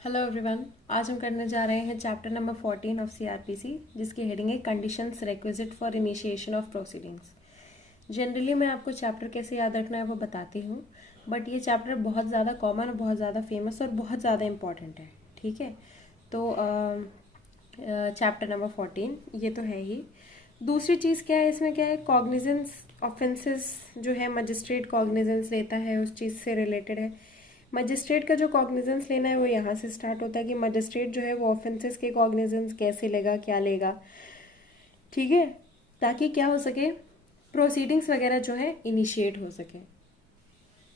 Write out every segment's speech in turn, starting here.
Hello everyone. आज हम करने जा रहे हैं चैप्टर नंबर 14 ऑफ सीआरपीसी, जिसकी हेडिंग है conditions requisite for initiation of proceedings. Generally मैं आपको चैप्टर कैसे याद रखना है वो बताती हूँ, बट ये चैप्टर बहुत ज़्यादा कॉमन और बहुत ज़्यादा फेमस और बहुत ज़्यादा इम्पॉर्टेंट है। ठीक है, तो चैप्टर नंबर 14 ये तो है ही। दूसरी चीज़ क्या है, इसमें क्या है, कॉग्निजेंस ऑफेंसेस जो है मजिस्ट्रेट कॉग्निजेंस लेता है, उस चीज़ से रिलेटेड है। मजिस्ट्रेट का जो कॉग्निजेंस लेना है वो यहाँ से स्टार्ट होता है कि मजिस्ट्रेट जो है वो ऑफेंसेस के कॉग्निजेंस कैसे लेगा, क्या लेगा। ठीक है, ताकि क्या हो सके, प्रोसीडिंग्स वगैरह जो है इनिशिएट हो सके।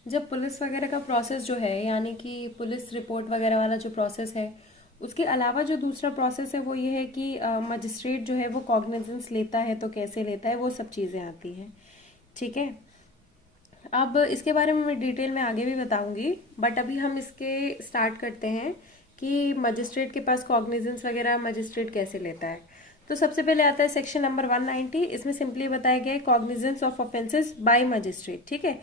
जब पुलिस वगैरह का प्रोसेस जो है, यानी कि पुलिस रिपोर्ट वगैरह वाला जो प्रोसेस है, उसके अलावा जो दूसरा प्रोसेस है वो ये है कि मजिस्ट्रेट जो है वो कॉग्निजेंस लेता है तो कैसे लेता है, वो सब चीज़ें आती हैं। ठीक है, अब इसके बारे में मैं डिटेल में आगे भी बताऊंगी, बट अभी हम इसके स्टार्ट करते हैं कि मजिस्ट्रेट के पास कॉग्निजेंस वगैरह मजिस्ट्रेट कैसे लेता है। तो सबसे पहले आता है सेक्शन नंबर 190। इसमें सिंपली बताया गया है cognizance of offences by magistrate. ठीक है,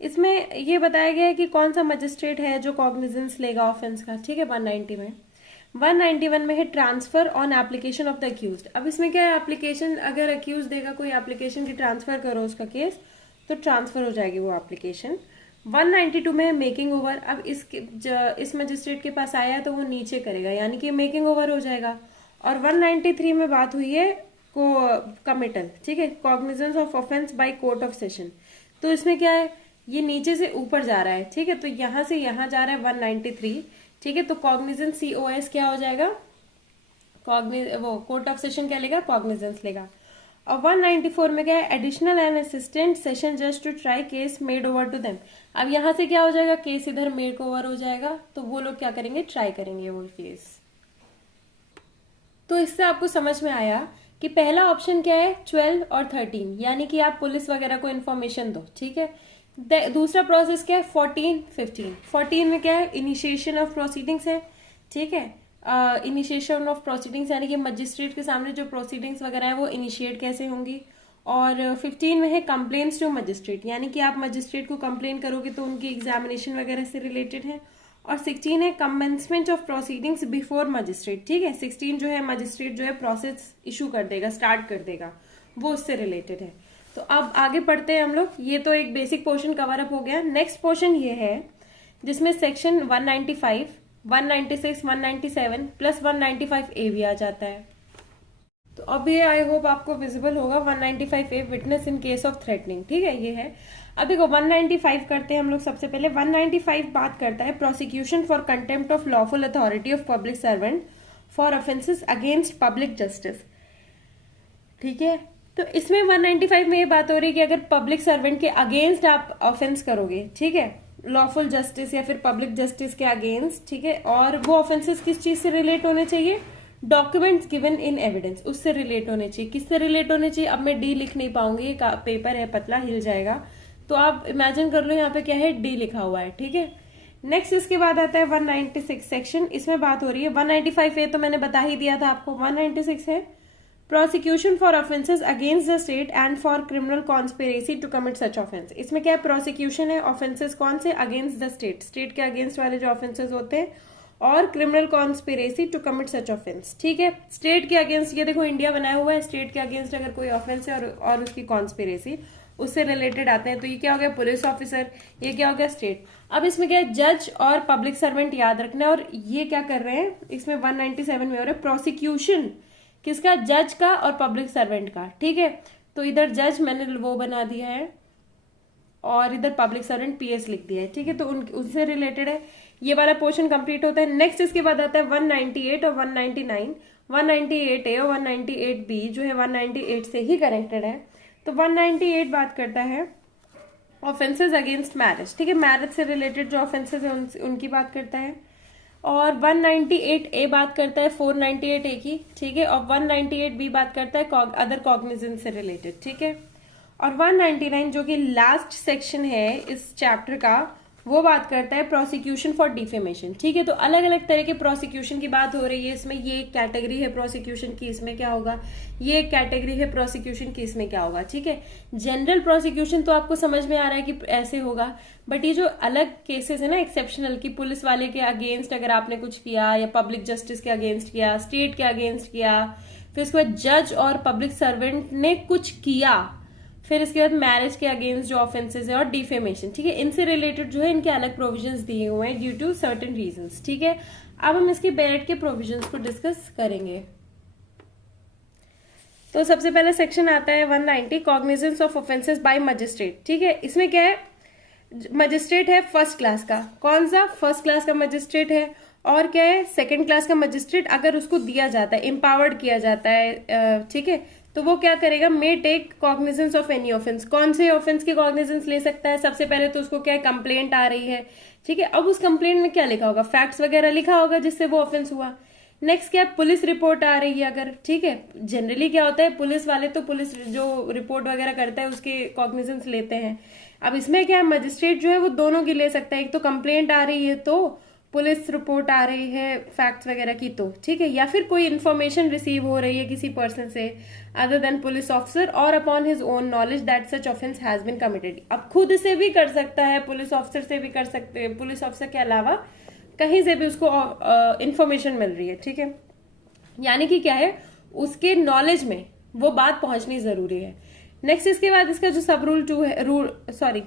इसमें ये बताया गया है कि कौन सा मजिस्ट्रेट है जो कॉग्निजेंस लेगा ऑफेंस का। ठीक है, 190 में 191 में है transfer on application of the accused. अब इसमें क्या है, एप्लीकेशन अगर अक्यूज देगा कोई एप्लीकेशन की ट्रांसफर करो उसका केस, तो ट्रांसफर हो जाएगी वो एप्लीकेशन। 192 में है मेकिंग ओवर। अब इस मजिस्ट्रेट के पास आया है तो वो नीचे करेगा, यानी कि मेकिंग ओवर हो जाएगा। और 193 में बात हुई है को कमिटल। ठीक है, cognizance of offence by court of session. तो इसमें क्या है, ये नीचे से ऊपर जा रहा है। ठीक है, तो यहां से यहां जा रहा है 193। ठीक है, तो कॉग्निजेंस COS क्या हो जाएगा, वो कोर्ट ऑफ सेशन क्या लेगा, कॉग्निजेंस लेगा। और 194 में क्या है, एडिशनल एंड असिस्टेंट सेशन जज to try case made over to them. अब यहां से क्या हो जाएगा, केस इधर मेड ओवर हो जाएगा, तो वो लोग क्या करेंगे, ट्राई करेंगे वो केस। तो इससे आपको समझ में आया कि पहला ऑप्शन क्या है, 12 और 13, यानी कि आप पुलिस वगैरह को इन्फॉर्मेशन दो। ठीक है, दूसरा प्रोसेस क्या है, 14 15। 14 में क्या है, इनिशिएशन ऑफ प्रोसीडिंग्स है। ठीक है, इनिशिएशन ऑफ प्रोसीडिंग्स यानी कि मजिस्ट्रेट के सामने जो प्रोसीडिंग्स वगैरह है वो इनिशिएट कैसे होंगी। और 15 में है कंप्लेन्स टू मजिस्ट्रेट, यानी कि आप मजिस्ट्रेट को कंप्लेन करोगे तो उनकी एग्जामिनेशन वगैरह से रिलेटेड है। और 16 है commencement of proceedings before magistrate. ठीक है, 16 जो है मजिस्ट्रेट जो है प्रोसेस इशू कर देगा, स्टार्ट कर देगा, वो उससे रिलेटेड है। तो अब आगे पढ़ते हैं हम लोग। ये तो एक बेसिक पोर्शन कवर अप हो गया। नेक्स्ट पोर्शन ये है जिसमें सेक्शन 195, 196, 197 प्लस 195A भी आ जाता है। तो अब ये आई होप आपको विजिबल होगा 195A witness in case of threatening. ठीक है, ये है। अब देखो 195 करते हैं हम लोग। सबसे पहले 195 बात करता है prosecution for contempt of lawful authority of public servant for offences against public justice. ठीक है, तो इसमें 195 में ये बात हो रही है कि अगर पब्लिक सर्वेंट के अगेंस्ट आप ऑफेंस करोगे, ठीक है, लॉफुल जस्टिस या फिर पब्लिक जस्टिस के अगेंस्ट, ठीक है, और वो ऑफेंसेस किस चीज से रिलेट होने चाहिए, डॉक्यूमेंट्स गिवन इन एविडेंस, उससे रिलेट होने चाहिए। किससे रिलेट होने चाहिए, अब मैं डी लिख नहीं पाऊंगी, पेपर है पतला, हिल जाएगा, तो आप इमेजिन कर लो यहाँ पे क्या है, डी लिखा हुआ है। ठीक है, नेक्स्ट इसके बाद आता है 196 सेक्शन। इसमें बात हो रही है 195A तो मैंने बता ही दिया था आपको। 196 है prosecution for offences against the state and for criminal conspiracy to commit such offence. इसमें क्या है, प्रोसिक्यूशन है ऑफेंसेस कौन से, अगेंस्ट द स्टेट, स्टेट के अगेंस्ट वाले जो ऑफेंसेस होते हैं, और criminal conspiracy to commit such offence. ठीक है, स्टेट के अगेंस्ट, ये देखो इंडिया बनाया हुआ है, स्टेट के अगेंस्ट अगर कोई ऑफेंस है और उसकी कॉन्स्पिरेसी उससे रिलेटेड आते हैं, तो ये क्या हो गया, पुलिस ऑफिसर, ये क्या हो गया, स्टेट। अब इसमें क्या है, जज और पब्लिक सर्वेंट याद रखना है। और ये क्या कर रहे हैं, इसमें 197 में हो रहा है प्रोसिक्यूशन किसका, जज का और पब्लिक सर्वेंट का। ठीक है, तो इधर जज मैंने वो बना दिया है और इधर पब्लिक सर्वेंट PS लिख दिया है। ठीक है, तो उनसे रिलेटेड है। ये वाला पोर्शन कंप्लीट होता है। नेक्स्ट इसके बाद आता है 198 और 199। 198A और 198B जो है 198 से ही कनेक्टेड है। तो 198 बात करता है ऑफेंसेस अगेंस्ट मैरिज। ठीक है, मैरिज से रिलेटेड जो ऑफेंसेस है उनकी बात करता है। और 198A बात करता है 498A की। ठीक है, और 198B बात करता है अदर कॉग्निजेंस से रिलेटेड। ठीक है, और 199 जो कि लास्ट सेक्शन है इस चैप्टर का, वो बात करता है प्रोसिक्यूशन फॉर डिफेमेशन। ठीक है, तो अलग अलग तरह के प्रोसिक्यूशन की बात हो रही है इसमें। ये एक कैटेगरी है प्रोसिक्यूशन की, इसमें क्या होगा, ये एक कैटेगरी है प्रोसिक्यूशन की, इसमें क्या होगा। ठीक है, जनरल प्रोसिक्यूशन तो आपको समझ में आ रहा है कि ऐसे होगा, बट ये जो अलग केसेस है ना एक्सेप्शनल, की पुलिस वाले के अगेंस्ट अगर आपने कुछ किया, या पब्लिक जस्टिस के अगेंस्ट किया, स्टेट के अगेंस्ट किया, फिर उसके बाद जज और पब्लिक सर्वेंट ने कुछ किया, फिर इसके बाद मैरिज के अगेंस्ट जो ऑफेंसेस है और डिफेमेशन। ठीक है, इनसे रिलेटेड जो है इनके अलग प्रोविजंस दिए हुए हैं ड्यू टू सर्टेन रीजंस। ठीक है, अब हम इसके बेनेट के प्रोविजंस को डिस्कस करेंगे। तो सबसे पहले सेक्शन आता है 190, cognizance of offences by magistrate. ठीक है, इसमें क्या है, मजिस्ट्रेट है फर्स्ट क्लास का, कौन सा, फर्स्ट क्लास का मजिस्ट्रेट है, और क्या है, सेकंड क्लास का मजिस्ट्रेट अगर उसको दिया जाता है, एम्पावर्ड किया जाता है, ठीक है, तो वो क्या करेगा, may take cognizance of any offence. कौन से ऑफेंस के कॉग्निजेंस ले सकता है, सबसे पहले तो उसको क्या है, कंप्लेंट आ रही है। ठीक है, अब उस कंप्लेंट में क्या लिखा होगा, फैक्ट्स वगैरह लिखा होगा जिससे वो ऑफेंस हुआ। नेक्स्ट क्या है, पुलिस रिपोर्ट आ रही है अगर। ठीक है, जनरली क्या होता है, पुलिस वाले तो पुलिस जो रिपोर्ट वगैरह करता है उसके कॉग्निजेंस लेते हैं। अब इसमें क्या है, मजिस्ट्रेट जो है वो दोनों की ले सकता है, एक तो कंप्लेंट आ रही है तो पुलिस रिपोर्ट आ रही है फैक्ट्स वगैरह की तो। ठीक है, या फिर कोई इन्फॉर्मेशन रिसीव हो रही है किसी पर्सन से अदर देन पुलिस ऑफिसर और upon his own knowledge that such offence has been committed. अब खुद से भी कर सकता है, पुलिस ऑफिसर से भी कर सकते हैं, पुलिस ऑफिसर के अलावा कहीं से भी उसको इंफॉर्मेशन मिल रही है। ठीक है, यानी कि क्या है, उसके नॉलेज में वो बात पहुंचनी जरूरी है। नेक्स्ट इसके बाद इसका जो सब रूल 2 है,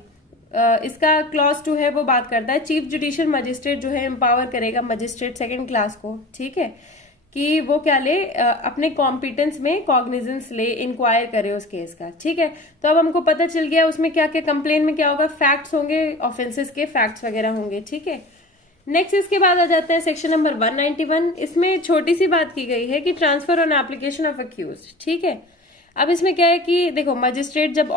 इसका क्लॉज 2 है, वो बात करता है चीफ जुडिशियल मजिस्ट्रेट जो है एम्पावर करेगा मजिस्ट्रेट सेकंड क्लास को। ठीक है, कि वो क्या ले, अपने कॉम्पिटेंस में कॉग्निजेंस ले, इंक्वायर करे उस केस का। ठीक है, तो अब हमको पता चल गया उसमें क्या क्या, कंप्लेन में क्या होगा, फैक्ट्स होंगे, ऑफेंसेस के फैक्ट्स वगैरह होंगे। ठीक है, नेक्स्ट इसके बाद आ जाता है सेक्शन नंबर 191। इसमें छोटी सी बात की गई है कि transfer on application of accused. ठीक है, अब इसमें क्या है कि देखो, मजिस्ट्रेट जब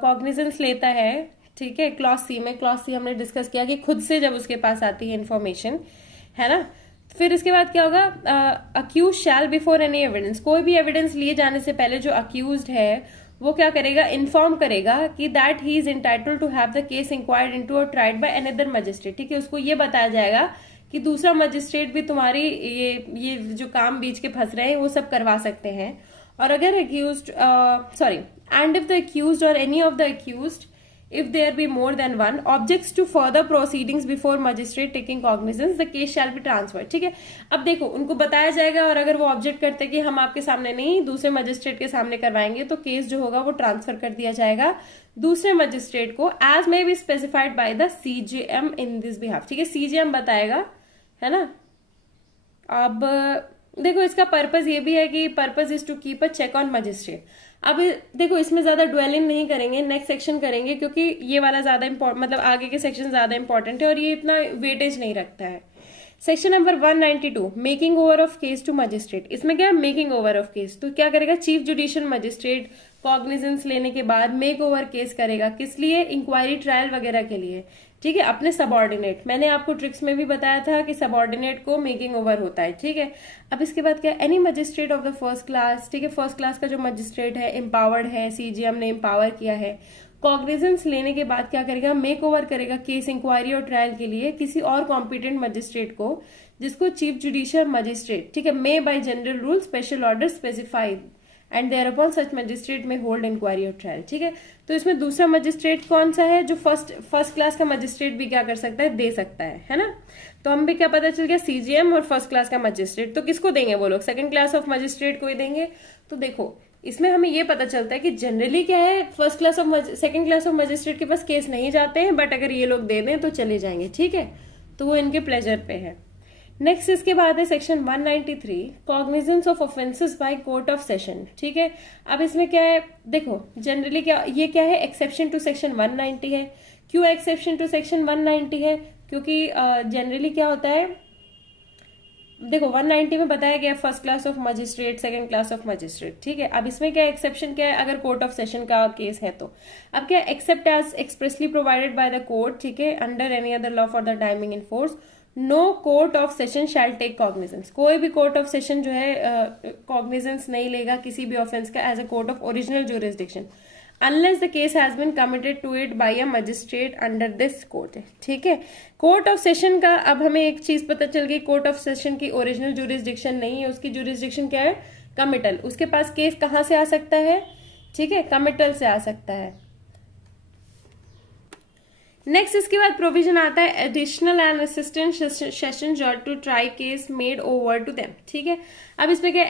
कॉग्निजेंस लेता है, ठीक है, क्लॉज सी में, क्लॉज सी हमने डिस्कस किया कि खुद से जब उसके पास आती है इन्फॉर्मेशन, है ना, फिर इसके बाद क्या होगा, अक्यूज शैल बिफोर एनी एविडेंस, कोई भी एविडेंस लिए जाने से पहले जो अक्यूज्ड है वो क्या करेगा, इन्फॉर्म करेगा कि that he is entitled to have the case inquired into और ट्राइड बाय अनदर मजिस्ट्रेट। ठीक है, उसको ये बताया जाएगा कि दूसरा मजिस्ट्रेट भी तुम्हारी ये जो काम बीच के फंस रहे हैं वो सब करवा सकते हैं। और अगर accused and if the accused or any of the accused if there be more than one objects to further proceedings before magistrate taking cognizance, the case shall be transferred। ठीक है, अब देखो उनको बताया जाएगा, और अगर वो ऑब्जेक्ट करते हैं कि हम आपके सामने नहीं दूसरे मजिस्ट्रेट के सामने करवाएंगे, तो केस जो होगा वो ट्रांसफर कर दिया जाएगा दूसरे मजिस्ट्रेट को, as may be specified by the CGM in this behalf. ठीक है, सीजीएम बताएगा, है ना। अब देखो इसका पर्पज ये भी है कि purpose is to keep a check on magistrate. अब देखो इसमें ज्यादा ड्वेलिंग नहीं करेंगे, नेक्स्ट सेक्शन करेंगे, क्योंकि ये वाला ज्यादा इंपॉर्टेंट, मतलब आगे के सेक्शन ज्यादा इंपॉर्टेंट है और ये इतना वेटेज नहीं रखता है। Section number 192, making over of case to magistrate. इसमें क्या है, मेकिंग ओवर ऑफ केस, तो क्या करेगा, चीफ जुडिशियल मजिस्ट्रेट कॉग्निजेंस लेने के बाद मेक ओवर केस करेगा, किस लिए, इंक्वायरी ट्रायल वगैरह के लिए। ठीक है, अपने सबॉर्डिनेट, मैंने आपको ट्रिक्स में भी बताया था कि सबॉर्डिनेट को मेकिंग ओवर होता है। ठीक है, अब इसके बाद क्या, any magistrate of the first class. ठीक है, फर्स्ट क्लास का जो मजिस्ट्रेट है एम्पावर्ड है, सीजीएम ने एम्पावर किया है, कॉग्निजेंस लेने के बाद क्या करेगा, मेक ओवर करेगा केस इंक्वायरी और ट्रायल के लिए किसी और कॉम्पिटेंट मजिस्ट्रेट को, जिसको चीफ जुडिशियल मजिस्ट्रेट, ठीक है, may by general rule special order specified and thereupon such magistrate may hold inquiry or trial. ठीक है, तो इसमें दूसरा मजिस्ट्रेट कौन सा है, जो फर्स्ट क्लास का मजिस्ट्रेट भी क्या कर सकता है, दे सकता है ना। तो हम भी क्या पता चल गया, सीजीएम और फर्स्ट क्लास का मजिस्ट्रेट। तो किसको देंगे वो लोग, सेकंड क्लास ऑफ मजिस्ट्रेट को ही देंगे। तो देखो इसमें हमें ये पता चलता है कि जनरली क्या है, first class of second class of magistrate के पास केस नहीं जाते हैं, बट अगर ये लोग दे दें तो चले जाएंगे। ठीक है, तो वो इनके प्लेजर पे है। नेक्स्ट इसके बाद है section 193, cognizance of offences by court of session. ठीक है, अब इसमें क्या है, देखो जनरली क्या, ये क्या है, एक्सेप्शन टू सेक्शन 190 है। क्यों एक्सेप्शन टू सेक्शन 190 है, क्योंकि जनरली क्या होता है, देखो 190 में बताया गया first class of magistrate, second class of magistrate. ठीक है, अब इसमें क्या एक्सेप्शन क्या है, अगर कोर्ट ऑफ सेशन का केस है तो अब क्या, except as expressly provided by the court. ठीक है, under any other law for the timing in force, no court of session shall take cognizance. कोई भी कोर्ट ऑफ सेशन जो है कॉग्निजेंस नहीं लेगा किसी भी ऑफेंस का as a court of original jurisdiction. Unless the case has been committed to it by a magistrate under this court. ठीक है, कोर्ट ऑफ सेशन का अब हमें एक चीज पता चल गई, कोर्ट ऑफ सेशन की ओरिजिनल जुरिस्डिक्शन नहीं है, उसकी जुरिस्डिक्शन क्या है, कमिटल। उसके पास केस कहां से आ सकता है, ठीक है, कमिटल से आ सकता है। नेक्स्ट इसके बाद प्रोविजन आता है एडिशनल एंड असिस्टेंट सेशन जज to try case made over to them. ठीक है, अब इसमें क्या,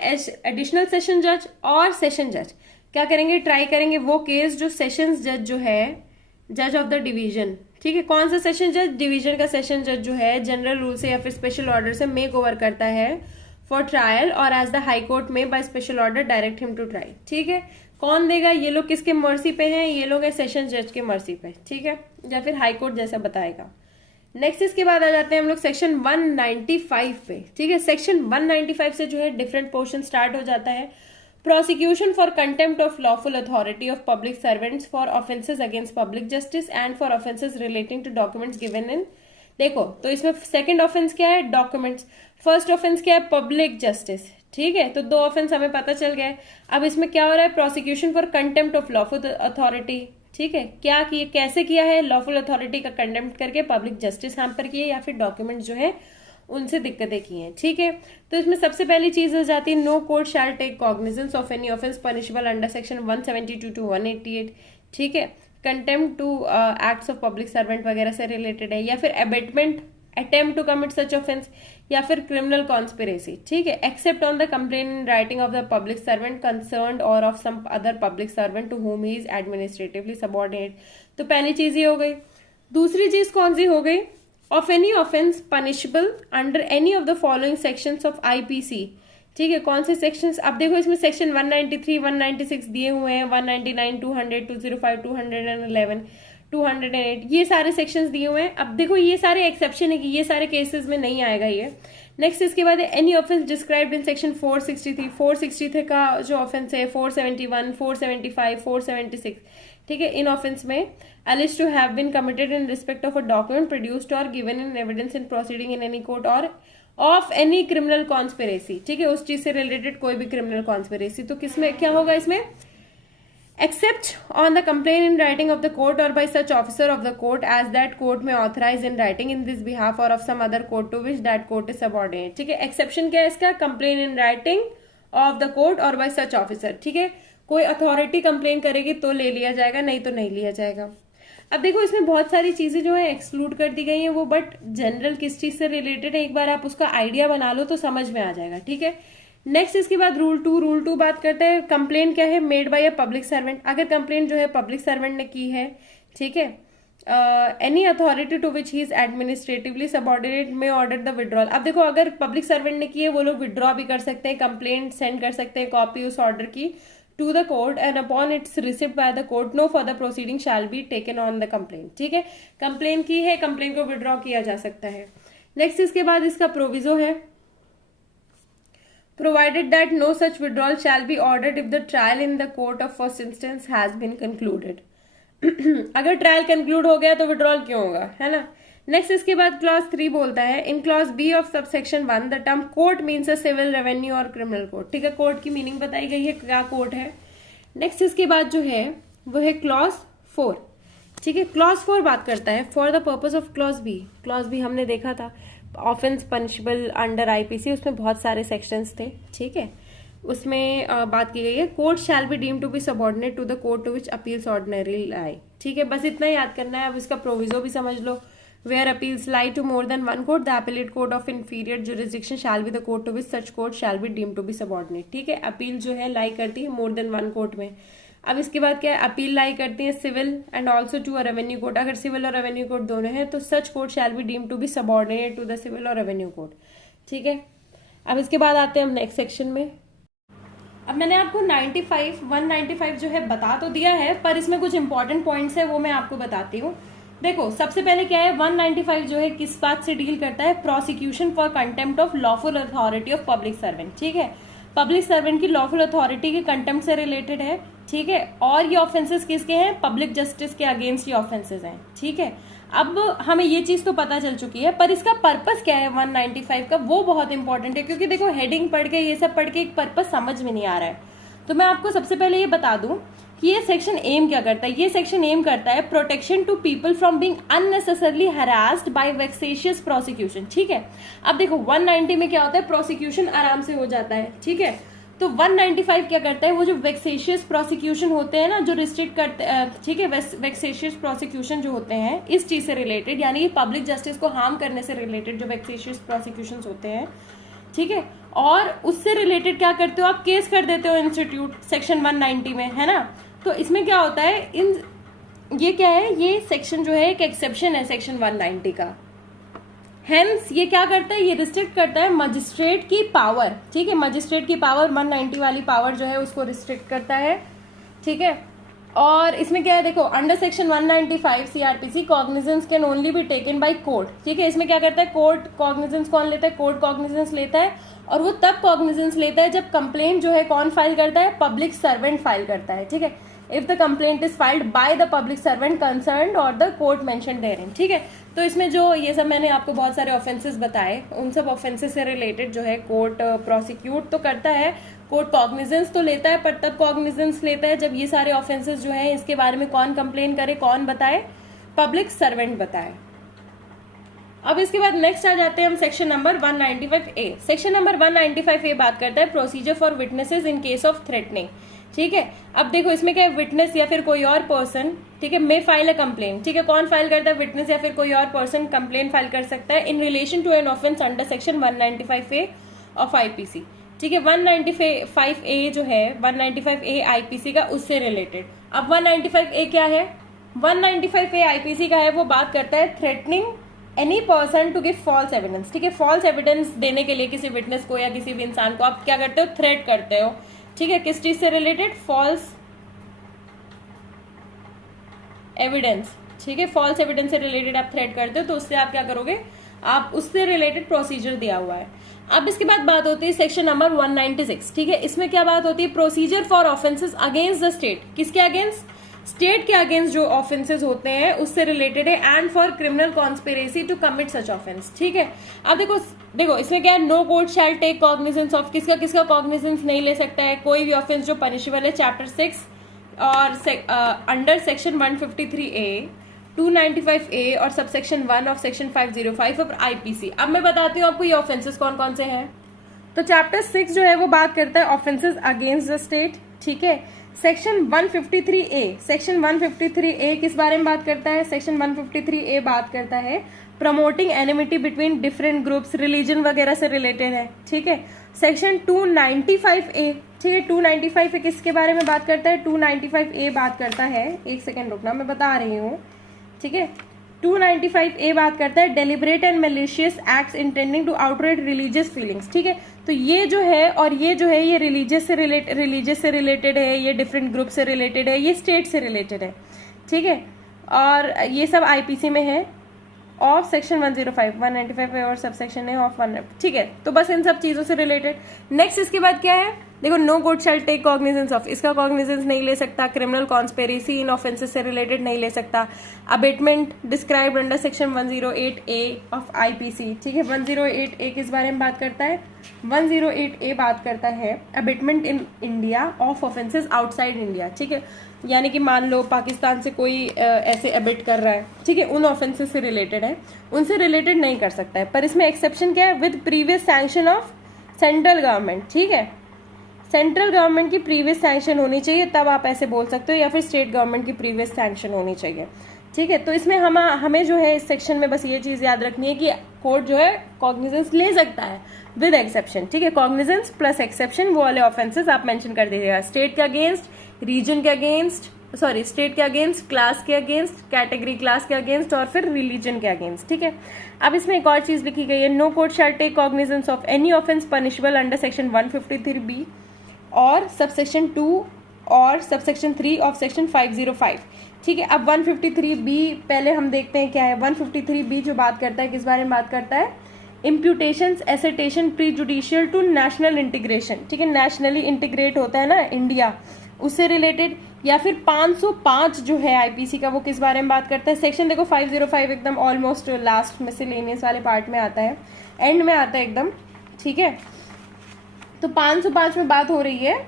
एडिशनल सेशन जज और सेशन जज क्या करेंगे, ट्राई करेंगे वो केस जो सेशंस जज जो है, जज ऑफ द डिवीजन। ठीक है, कौन सा सेशन जज, डिवीजन का सेशन जज जो है जनरल रूल से या फिर स्पेशल ऑर्डर से मेक ओवर करता है फॉर ट्रायल और एज द हाई कोर्ट में by special order direct him to try. ठीक है, कौन देगा, ये लोग किसके मर्सी पे हैं, ये लोग है सेशन जज के मर्सी पे। ठीक है, या फिर हाई कोर्ट जैसा बताएगा। नेक्स्ट इसके बाद आ जाते हैं हम लोग सेक्शन 195 पे। ठीक है, सेक्शन 195 से जो है डिफरेंट पोर्शन स्टार्ट हो जाता है। Prosecution for contempt of lawful authority of public servants for offences against public justice and for offences relating to documents given in. देखो तो इसमें सेकंड ऑफेंस क्या है, डॉक्यूमेंट्स। फर्स्ट ऑफेंस क्या है, पब्लिक जस्टिस। ठीक है, तो दो ऑफेंस हमें पता चल गए। अब इसमें क्या हो रहा है, prosecution for contempt of lawful authority. ठीक है, क्या किए, कैसे किया है, लॉफुल अथॉरिटी का कंटेम्प्ट करके पब्लिक जस्टिस हैम्पर किए या फिर डॉक्यूमेंट जो है उनसे दिक्कतें की हैं। ठीक है, तो इसमें सबसे पहली चीज हो जाती है no court shall take cognizance of any offence punishable under section 172 to 188। ठीक है, contempt to acts of public servant वगैरह से रिलेटेड है, या फिर abetment attempt to commit such offence, या फिर क्रिमिनल कॉन्स्पिरेसी। ठीक है, except on the complain in writing of the public servant concerned or of some other public servant to whom he is administratively subordinate. तो पहली चीज ये हो गई। दूसरी चीज कौन सी हो गई, of any offence punishable under any of the following sections of IPC. ठीक है, कौन से सेक्शंस, अब देखो इसमें सेक्शन 193, 196 दिए हुए हैं, 199, 200, 205, 211, 208, ये सारे सेक्शंस दिए हुए हैं। अब देखो ये सारे एक्सेप्शन है कि ये सारे केसेस में नहीं आएगा ये। नेक्स्ट इसके बाद any offence described in section 463, 463 का जो ऑफेंस है 471, 475, 476। ठीक है, इन ऑफेंस में alleged to have been committed in respect of a document produced or given in evidence in proceeding in any court or of any criminal conspiracy। ठीक है, उस चीज से रिलेटेड कोई भी क्रिमिनल कॉन्स्पिरेसी। तो किसमें क्या होगा, इसमें except on the complaint in writing of the court or by such officer of the court as that court may authorize in writing in this behalf or of some other court to which that court is subordinate। ठीक है, exception क्या है इसका, complaint in writing of the court or by such officer। ठीक है, कोई authority complain करेगी तो ले लिया जाएगा, नहीं तो नहीं लिया जाएगा। अब देखो इसमें बहुत सारी चीजें जो है एक्सक्लूड कर दी गई हैं वो, बट जनरल किस चीज से रिलेटेड है एक बार आप उसका आइडिया बना लो तो समझ में आ जाएगा। ठीक है, नेक्स्ट इसके बाद रूल 2 बात करते हैं। कंप्लेन क्या है, made by a public servant. अगर कंप्लेन जो है पब्लिक सर्वेंट ने की है, ठीक है, any authority to which he is administratively subordinate में ऑर्डर द विड्रॉल। अब देखो अगर पब्लिक सर्वेंट ने की है वो लोग विड्रॉ भी कर सकते हैं, कंप्लेंट सेंड कर सकते हैं कॉपी उस ऑर्डर की to the court and upon its receipt by the court no further proceeding shall be taken on the complaint। ठीक है, कंप्लेन की है, कंप्लेन को विड्रॉ किया जा सकता है। नेक्स्ट इसके बाद इसका प्रोविजो है, provided that no such withdrawal shall be ordered if the trial in the court of first instance has been concluded। अगर ट्रायल कंक्लूड हो गया तो विड्रॉल क्यों होगा, है ना। नेक्स्ट इसके बाद क्लॉज 3 बोलता है, in clause B of subsection 1 the term court means a civil, revenue और क्रिमिनल कोर्ट। ठीक है, कोर्ट की मीनिंग बताई गई है, क्या कोर्ट है। नेक्स्ट इसके बाद जो है वो है क्लॉज 4। ठीक है, क्लॉज 4 बात करता है for the purpose of clause B. Clause B हमने देखा था ऑफेंस पनिशेबल अंडर आईपीसी, उसमें बहुत सारे सेक्शंस थे। ठीक है, उसमें बात की गई है court shall be deemed to be subordinate to the court to which appeals ordinary lie. ठीक है, बस इतना याद करना है। अब इसका प्रोविजो भी समझ लो, where appeals lie to more than one court, the appellate court of inferior jurisdiction shall be the court to which such court shall be deemed to be subordinate। ठीक है, अपील जो है लाई करती है मोर देन वन कोर्ट में। अब इसके बाद क्या है, अपील लाई करती है civil and also to a revenue court. अगर सिविल और रेवेन्यू कोर्ट दोनों है तो such court shall be deemed to be subordinate to the civil और रेवेन्यू कोर्ट। ठीक है, अब इसके बाद आते हैं हम नेक्स्ट सेक्शन में। अब मैंने आपको 195 जो है बता तो दिया है, पर इसमें कुछ इंपॉर्टेंट पॉइंट्स है वो मैं आपको बताती हूँ। देखो सबसे पहले क्या है, 195 जो है किस बात से डील करता है, prosecution for contempt of lawful authority of public servant. ठीक है, पब्लिक सर्वेंट की लॉफुल अथॉरिटी के कंटेम्प्ट से रिलेटेड है। ठीक है, और ये ऑफेंसेस किसके हैं, पब्लिक जस्टिस के अगेंस्ट ये ऑफेंसेस हैं। ठीक है, अब हमें ये चीज तो पता चल चुकी है, पर इसका पर्पस क्या है 195 का, वो बहुत इंपॉर्टेंट है। क्योंकि देखो हेडिंग पढ़ के ये सब पढ़ के एक पर्पस समझ में नहीं आ रहा है। तो मैं आपको सबसे पहले ये बता दूं कि ये सेक्शन एम क्या करता है। ये सेक्शन एम करता है protection to people from being unnecessarily harassed by vexatious prosecution. ठीक है, अब देखो 190 में क्या होता है, प्रोसिक्यूशन आराम से हो जाता है। ठीक है, तो 195 क्या करता है, वो जो वेक्सेशियस प्रोसिक्यूशन होते हैं ना, जो रिस्ट्रिक्ट करते हैं, ठीक है, वेक्सेशियस प्रोसिक्यूशन जो होते हैं इस चीज से रिलेटेड, यानी कि पब्लिक जस्टिस को हार्म करने से रिलेटेड जो वेक्सेशियस प्रोसिक्यूशन होते हैं, ठीक है, और उससे रिलेटेड क्या करते हो आप, केस कर देते हो इंस्टीट्यूट सेक्शन 190 में, है ना। तो इसमें क्या होता है, ये क्या है, ये सेक्शन जो है एक एक्सेप्शन है सेक्शन 190 का। हेंस ये क्या करता है, ये रिस्ट्रिक्ट करता है मजिस्ट्रेट की पावर। ठीक है, मजिस्ट्रेट की पावर 190 वाली पावर जो है उसको रिस्ट्रिक्ट करता है। ठीक है, और इसमें क्या है, देखो under section 195 CrPC cognizance can only be taken by court. ठीक है, इसमें क्या करता है, कोर्ट कॉग्निजेंस कौन लेता है, कोर्ट कॉग्निजेंस लेता है, और वो तब कॉग्निजेंस लेता है जब कंप्लेंट जो है कौन फाइल करता है, पब्लिक सर्वेंट फाइल करता है। ठीक है, if the complaint is filed by the public servant concerned और द कोर्ट मेंशन्ड देयरिन। ठीक है, तो इसमें जो ये सब मैंने आपको बहुत सारे ऑफेंसेस बताए, उन सब ऑफेंसेस से रिलेटेड जो है कोर्ट प्रोसिक्यूट तो करता है, कोर्ट कॉग्निजेंस तो लेता है, पर तब कॉग्निजेंस लेता है जब ये सारे ऑफेंसेस जो है इसके बारे में कौन कंप्लेन करे, कौन बताए, पब्लिक सर्वेंट बताए। अब इसके बाद नेक्स्ट आ जाते हैं हम section number 195A। Section number 195A बात करता है procedure for witnesses in case of threatening. ठीक है, अब देखो इसमें क्या है, विटनेस या फिर कोई और पर्सन, ठीक है, मे फाइल अ कंप्लेन। ठीक है, कौन फाइल करता है, विटनेस या फिर कोई और पर्सन कंप्लेन फाइल कर सकता है in relation to an offence under section 195A of IPC. ठीक है, 195A जो है 195A आईपीसी का उससे रिलेटेड। अब 195A क्या है, 195A आईपीसी का है, वो बात करता है threatening any person to give false evidence. ठीक है, फॉल्स एविडेंस देने के लिए किसी विटनेस को या किसी भी इंसान को आप क्या करते हो, थ्रेट करते हो। ठीक है, किस चीज से रिलेटेड, फॉल्स एविडेंस। ठीक है, फॉल्स एविडेंस से रिलेटेड आप थ्रेट करते हो, तो उससे आप क्या करोगे, आप उससे रिलेटेड प्रोसीजर दिया हुआ है। अब इसके बाद बात होती है सेक्शन नंबर 196। ठीक है, इसमें क्या बात होती है, procedure for offences against the state. किसके अगेंस्ट, स्टेट के अगेंस्ट जो ऑफेंसेस होते हैं उससे रिलेटेड है, and for criminal conspiracy to commit such offence. ठीक है, अब देखो इसमें क्या है, no court shall take cognizance of, किसका कॉग्निजेंस नहीं ले सकता है, कोई भी ऑफेंस जो पनिशेबल है चैप्टर 6 और अंडर सेक्शन 153A 295A और subsection 1 of section 505 of IPC. अब मैं बताती हूँ आपको ये ऑफेंसेस कौन कौन से हैं। तो चैप्टर 6 जो है वो बात करता है ऑफेंसेस अगेंस्ट द स्टेट। ठीक है, सेक्शन 153A, सेक्शन 153A किस बारे में बात करता है, सेक्शन 153A बात करता है promoting enmity between different groups, religion वगैरह से रिलेटेड है। ठीक है, सेक्शन 295A, ठीक है, 295A किसके बारे में बात करता है, 295A बात करता है, एक सेकेंड रुकना मैं बता रही हूँ। ठीक है, 295A बात करता है deliberate and malicious acts intending to outrage religious feelings. ठीक है, तो ये जो है और ये जो है ये रिलीजियस से रिलेटेड है, ये डिफरेंट ग्रुप से रिलेटेड है, ये स्टेट से रिलेटेड है। ठीक है, और ये सब आईपीसी में है ऑफ सेक्शन 105 195 और सब सेक्शन है ऑफ 1। ठीक है, तो बस इन सब चीजों से रिलेटेड। नेक्स्ट इसके बाद क्या है, देखो no court shall take cognizance of, इसका कॉग्निजेंस नहीं ले सकता, क्रिमिनल कॉन्स्पिरेसी इन ऑफेंसेस से रिलेटेड नहीं ले सकता, abetment described under section 108A of IPC. ठीक है, 108A किस बारे में बात करता है, 108A बात करता है abetment in India of offences outside India. ठीक है, यानी कि मान लो पाकिस्तान से कोई ऐसे अबेट कर रहा है, ठीक है, उन ऑफेंसेस से रिलेटेड है, उनसे रिलेटेड नहीं कर सकता है, पर इसमें एक्सेप्शन क्या है, with previous sanction of central government. ठीक है, सेंट्रल गवर्नमेंट की प्रीवियस सैंक्शन होनी चाहिए, तब आप ऐसे बोल सकते हो, या फिर स्टेट गवर्नमेंट की प्रीवियस सैंक्शन होनी चाहिए। ठीक है, तो इसमें हमें जो है इस सेक्शन में बस ये चीज याद रखनी है कि कोर्ट जो है कॉग्निजेंस ले सकता है विद एक्सेप्शन। ठीक है, कॉग्निजेंस प्लस एक्सेप्शन वो वाले ऑफेंसेस आप मेंशन कर दीजिएगा, स्टेट के अगेंस्ट, रीजन के अगेंस्ट, सॉरी स्टेट के अगेंस्ट, क्लास के अगेंस्ट, कैटेगरी क्लास के अगेंस्ट और फिर रिलीजन के अगेंस्ट। ठीक है, अब इसमें एक और चीज लिखी गई है, no court shall take cognizance of any offence punishable under section 153B और सबसेक्शन 2 और सबसेक्शन 3 ऑफ सेक्शन 505। ठीक है, अब 153B पहले हम देखते हैं क्या है। 153B जो बात करता है किस बारे में बात करता है, imputations assertions prejudicial to national integration. ठीक है, नेशनली इंटीग्रेट होता है ना इंडिया, उससे रिलेटेड, या फिर 505 जो है आईपीसी का वो किस बारे में बात करता है। सेक्शन देखो 505 एकदम ऑलमोस्ट लास्ट मिसलेनियस वाले पार्ट में आता है, एंड में आता है एकदम। ठीक है, तो 505 में बात हो रही है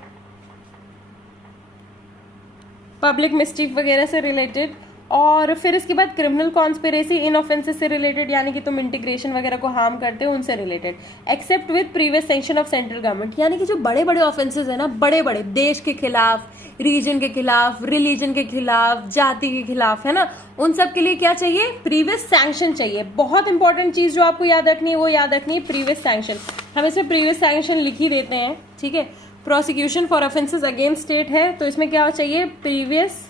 पब्लिक मिस्टीफ वगैरह से रिलेटेड। और फिर इसके बाद क्रिमिनल कॉन्स्पिरेसी इन ऑफेंसेस से रिलेटेड, यानी कि तुम इंटीग्रेशन वगैरह को हार्म करते हो उनसे related, except with previous sanction of central government, यानी कि जो बड़े बड़े ऑफेंसेस है ना, बड़े बड़े देश के खिलाफ, रीजन के खिलाफ, रिलीजन के खिलाफ, जाति के खिलाफ, है ना, उन सब के लिए क्या चाहिए, प्रीवियस सैंक्शन चाहिए। बहुत इंपॉर्टेंट चीज जो आपको याद रखनी है वो याद रखनी है प्रीवियस सैंक्शन। हम इसमें प्रीवियस सैंक्शन लिख ही देते हैं, ठीक है। Prosecution for offences against state है तो इसमें क्या चाहिए, प्रीवियस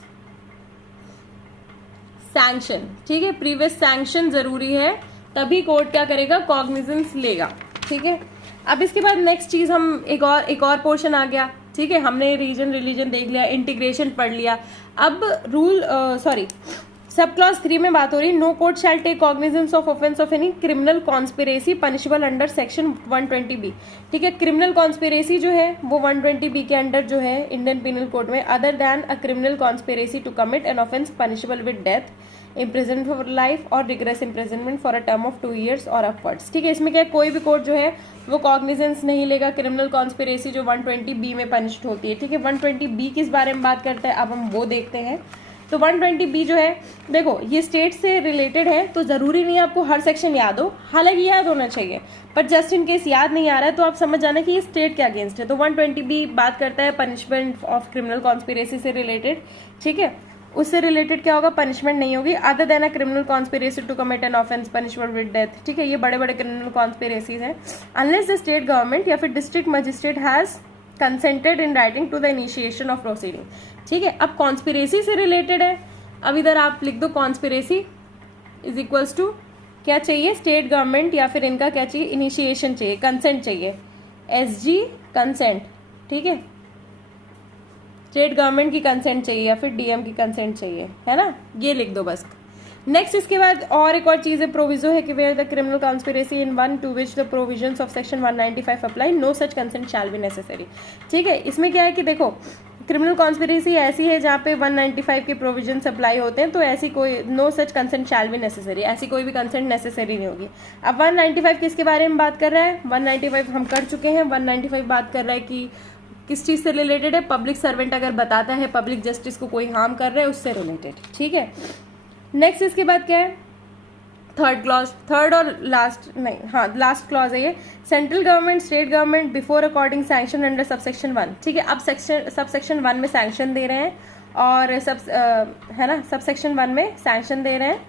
सैंक्शन, ठीक है। प्रीवियस सैंक्शन जरूरी है, तभी कोर्ट क्या करेगा, कॉग्निजेंस लेगा, ठीक है। अब इसके बाद नेक्स्ट चीज हम एक और पोर्शन आ गया, ठीक है। हमने रीजन रिलीजन देख लिया, इंटीग्रेशन पढ़ लिया। अब सब क्लॉज 3 में बात हो रही, no court shall take cognizance of offence of any criminal conspiracy punishable under section 120B, ठीक है। क्रिमिनल कॉन्स्पिरेसी जो है वो 120B के अंडर जो है इंडियन पिनल कोड में, other than a criminal conspiracy to commit an offence punishable with death, imprison for life or rigorous imprisonment for a term of 2 years or upwards, ठीक है। इसमें क्या है, कोई भी कोर्ट जो है वो कॉग्निजेंस नहीं लेगा क्रिमिनल कॉन्स्पिरेसी जो 120B में पनिश्ड होती है, ठीक है। 120B किस बारे में बात करता है, अब हम वो देखते हैं। तो 120B जो है, देखो ये स्टेट से रिलेटेड है तो जरूरी नहीं है आपको हर सेक्शन याद हो, हालांकि याद होना चाहिए, पर जस्ट इन केस याद नहीं आ रहा है तो आप समझ जाना कि ये स्टेट के अगेंस्ट है। तो 120B बात करता है पनिशमेंट ऑफ क्रिमिनल कॉन्स्पिरेसी से रिलेटेड, ठीक है। उससे रिलेटेड क्या होगा, पनिशमेंट नहीं होगी, other than a criminal conspiracy to commit an offence punishment with death, ठीक है। ये बड़े बड़े क्रिमिनल कॉन्स्पिरेसीज हैं, अनलेस द स्टेट गवर्नमेंट या फिर district magistrate has consented in writing to the initiation of proceeding, ठीक है। अब कॉन्स्पिरेसी से रिलेटेड है, अब इधर आप लिख दो कॉन्स्पिरेसी इज इक्वल्स टू क्या चाहिए, स्टेट गवर्नमेंट या फिर इनका क्या चाहिए, इनिशिएशन चाहिए, कंसेंट चाहिए, SG कंसेंट, ठीक है। स्टेट गवर्नमेंट की कंसेंट चाहिए या फिर DM की कंसेंट चाहिए, है ना, ये लिख दो बस। नेक्स्ट इसके बाद और एक और चीज है, प्रोविजो है कि where the criminal conspiracy in one to which the provisions of section 195 apply, no such consent shall be necessary, ठीक है। इसमें क्या है कि देखो क्रिमिनल कॉन्स्पिरेसी ऐसी है जहाँ पे 195 के प्रोविजन अप्लाई होते हैं, तो ऐसी कोई no such consent shall be necessary, ऐसी कोई भी कंसेंट नेसेसरी नहीं होगी। अब 195 किसके बारे में बात कर रहा है, 195 हम कर चुके हैं। 195 बात कर रहा है कि किस चीज से रिलेटेड है, पब्लिक सर्वेंट अगर बताता है पब्लिक जस्टिस को कोई हार्म कर रहा है उससे रिलेटेड, ठीक है। नेक्स्ट इसके बाद क्या है, थर्ड क्लॉज, थर्ड और लास्ट नहीं, हाँ लास्ट क्लॉज है ये, central government state government before according sanction under subsection 1, ठीक है। अब सबसेक्शन 1 में सैंक्शन दे रहे हैं और है ना, सबसेक्शन 1 में सैंक्शन दे रहे हैं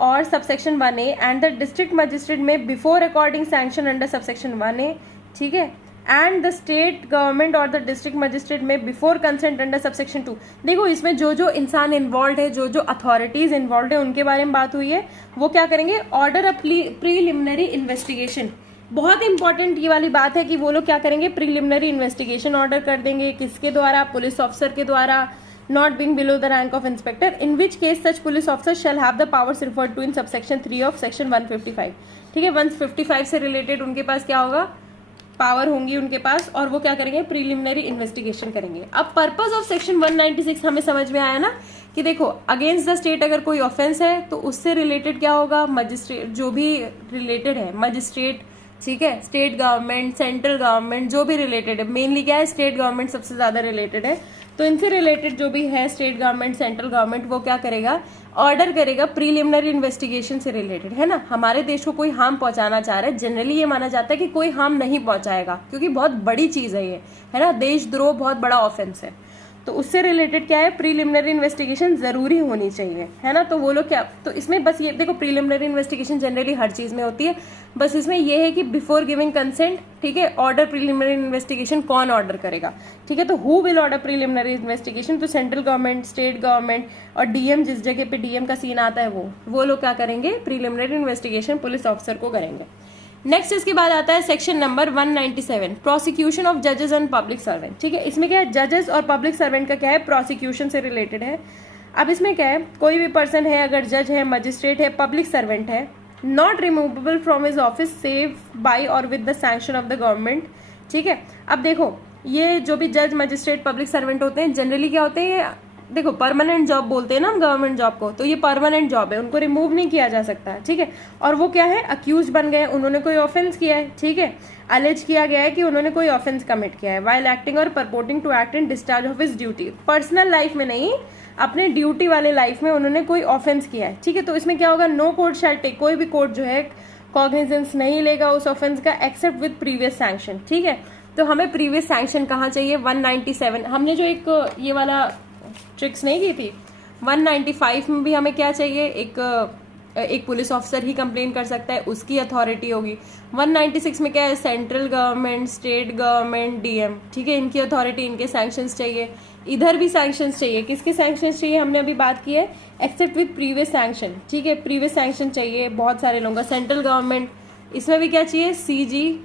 और subsection 1A and the district magistrate में before according sanction under subsection 1A, ठीक है, and the state government or the district magistrate में बिफोर कंसेंट अंडर सबसेक्शन 2। देखो इसमें जो जो इंसान इन्वॉल्व है, जो जो अथॉरिटीज इन्वॉल्व है उनके बारे में बात हुई है, वो क्या करेंगे, ऑर्डर अ प्रीलिमिनरी इन्वेस्टिगेशन। बहुत इंपॉर्टेंट ये वाली बात है कि वो लोग क्या करेंगे, प्रीलिमिनरी इन्वेस्टिगेशन ऑर्डर कर देंगे, किसके द्वारा, पुलिस ऑफिसर के द्वारा, not being below the rank of inspector, in which case such police officer shall have the powers referred to in subsection 3 of section 155, ठीक है। 155 से रिलेटेड उनके पास क्या होगा, पावर होंगी उनके पास, और वो क्या करेंगे, प्रीलिमिनरी इन्वेस्टिगेशन करेंगे। अब पर्पस ऑफ सेक्शन 196 हमें समझ में आया ना, कि देखो अगेंस्ट द स्टेट अगर कोई ऑफेंस है तो उससे रिलेटेड क्या होगा, मजिस्ट्रेट जो भी रिलेटेड है, मजिस्ट्रेट, ठीक है, स्टेट गवर्नमेंट, सेंट्रल गवर्नमेंट, जो भी रिलेटेड है, मेनली क्या है, स्टेट गवर्नमेंट सबसे ज्यादा रिलेटेड है, तो इनसे रिलेटेड जो भी है स्टेट गवर्नमेंट, सेंट्रल गवर्नमेंट, वो क्या करेगा, ऑर्डर करेगा प्रीलिमिनरी इन्वेस्टिगेशन से रिलेटेड, है ना। हमारे देश को कोई हार्म पहुंचाना चाह रहा है, जनरली ये माना जाता है कि कोई हार्म नहीं पहुंचाएगा क्योंकि बहुत बड़ी चीज है ये, है ना, देशद्रोह बहुत बड़ा ऑफेंस है, तो उससे रिलेटेड क्या है, प्रीलिमिनरी इन्वेस्टिगेशन जरूरी होनी चाहिए, है ना। तो वो लोग क्या, तो इसमें बस ये देखो, प्रीलिमिनरी इन्वेस्टिगेशन जनरली हर चीज में होती है, बस इसमें ये है कि बिफोर गिविंग कंसेंट, ठीक है, ऑर्डर प्रीलिमिनरी इन्वेस्टिगेशन कौन ऑर्डर करेगा, ठीक है। तो who will order preliminary investigation, तो सेंट्रल गवर्नमेंट, स्टेट गवर्नमेंट और DM, जिस जगह पे DM का सीन आता है वो लोग क्या करेंगे, प्रीलिमिनरी इन्वेस्टिगेशन पुलिस ऑफिसर को करेंगे। नेक्स्ट इसके बाद आता है सेक्शन नंबर 197, प्रोसिक्यूशन ऑफ जजेस एंड पब्लिक सर्वेंट, ठीक है। इसमें क्या है, जजेस और पब्लिक सर्वेंट का क्या है, प्रोसिक्यूशन से रिलेटेड है। अब इसमें क्या है, कोई भी पर्सन है, अगर जज है, मजिस्ट्रेट है, पब्लिक सर्वेंट है, not removable from his office save by or with the sanction of the government, ठीक है। अब देखो ये जो भी जज, मजिस्ट्रेट, पब्लिक सर्वेंट होते हैं, जनरली क्या होते हैं, देखो परमानेंट जॉब बोलते हैं ना हम गवर्नमेंट जॉब को, तो ये परमानेंट जॉब है, उनको रिमूव नहीं किया जा सकता, ठीक है। और वो क्या है, अक्यूज बन गए, उन्होंने कोई ऑफेंस किया है, ठीक है, अलेज किया गया है कि उन्होंने कोई ऑफेंस कमिट किया है, while acting or purporting to act in discharge of his duty, personal life में नहीं, अपने ड्यूटी वाले लाइफ में उन्होंने कोई ऑफेंस किया है, ठीक है, तो इसमें क्या होगा, नो कोर्ट शैल टेक, कोई भी कोर्ट जो है कॉग्निजेंस नहीं लेगा उस ऑफेंस का एक्सेप्ट विद प्रीवियस सैंक्शन, ठीक है। तो हमें प्रीवियस सैंक्शन कहाँ चाहिए, 197, हमने जो एक ये वाला ट्रिक्स नहीं की थी, 195 में भी हमें क्या चाहिए, एक पुलिस ऑफिसर ही कंप्लेन कर सकता है, उसकी अथॉरिटी होगी। 196 में क्या है, central government, state government, DM, ठीक है, इनकी अथॉरिटी, इनके सैंक्शंस चाहिए। इधर भी सैंक्शंस चाहिए, किसके सैंक्शंस चाहिए, हमने अभी बात की है एक्सेप्ट विद प्रीवियस सैंक्शन, ठीक है, प्रीवियस सैंक्शन चाहिए बहुत सारे लोगों का। सेंट्रल गवर्नमेंट, इसमें भी क्या चाहिए, सीजी,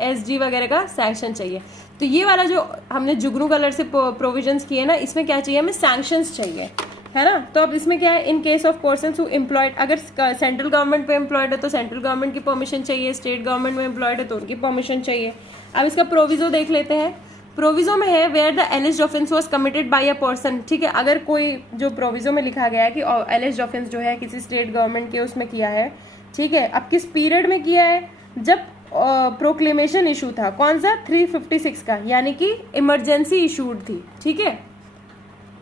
एसजी वगैरह का सैंक्शन चाहिए। तो ये वाला जो हमने जुगनू कलर से प्रोविजंस किए ना, इसमें क्या चाहिए, हमें सैंक्शंस चाहिए, है ना। तो अब इसमें क्या है, इन case of person who employed, अगर सेंट्रल गवर्नमेंट पे एम्प्लॉयड है तो सेंट्रल गवर्नमेंट की परमिशन चाहिए, स्टेट गवर्नमेंट में एम्प्लॉयड है तो उनकी परमिशन चाहिए। अब इसका प्रोविजो देख लेते हैं। प्रोविजो में है where the alleged offence was committed by a person, ठीक है, अगर कोई जो प्रोविजो में लिखा गया है कि एलिज्ड ऑफेंस जो है किसी स्टेट गवर्नमेंट के उसमें किया है, ठीक है, अब किस पीरियड में किया है, जब प्रोक्लेमेशन इशू था, कौन सा, 356 का, यानी कि इमरजेंसी इशूड थी, ठीक है।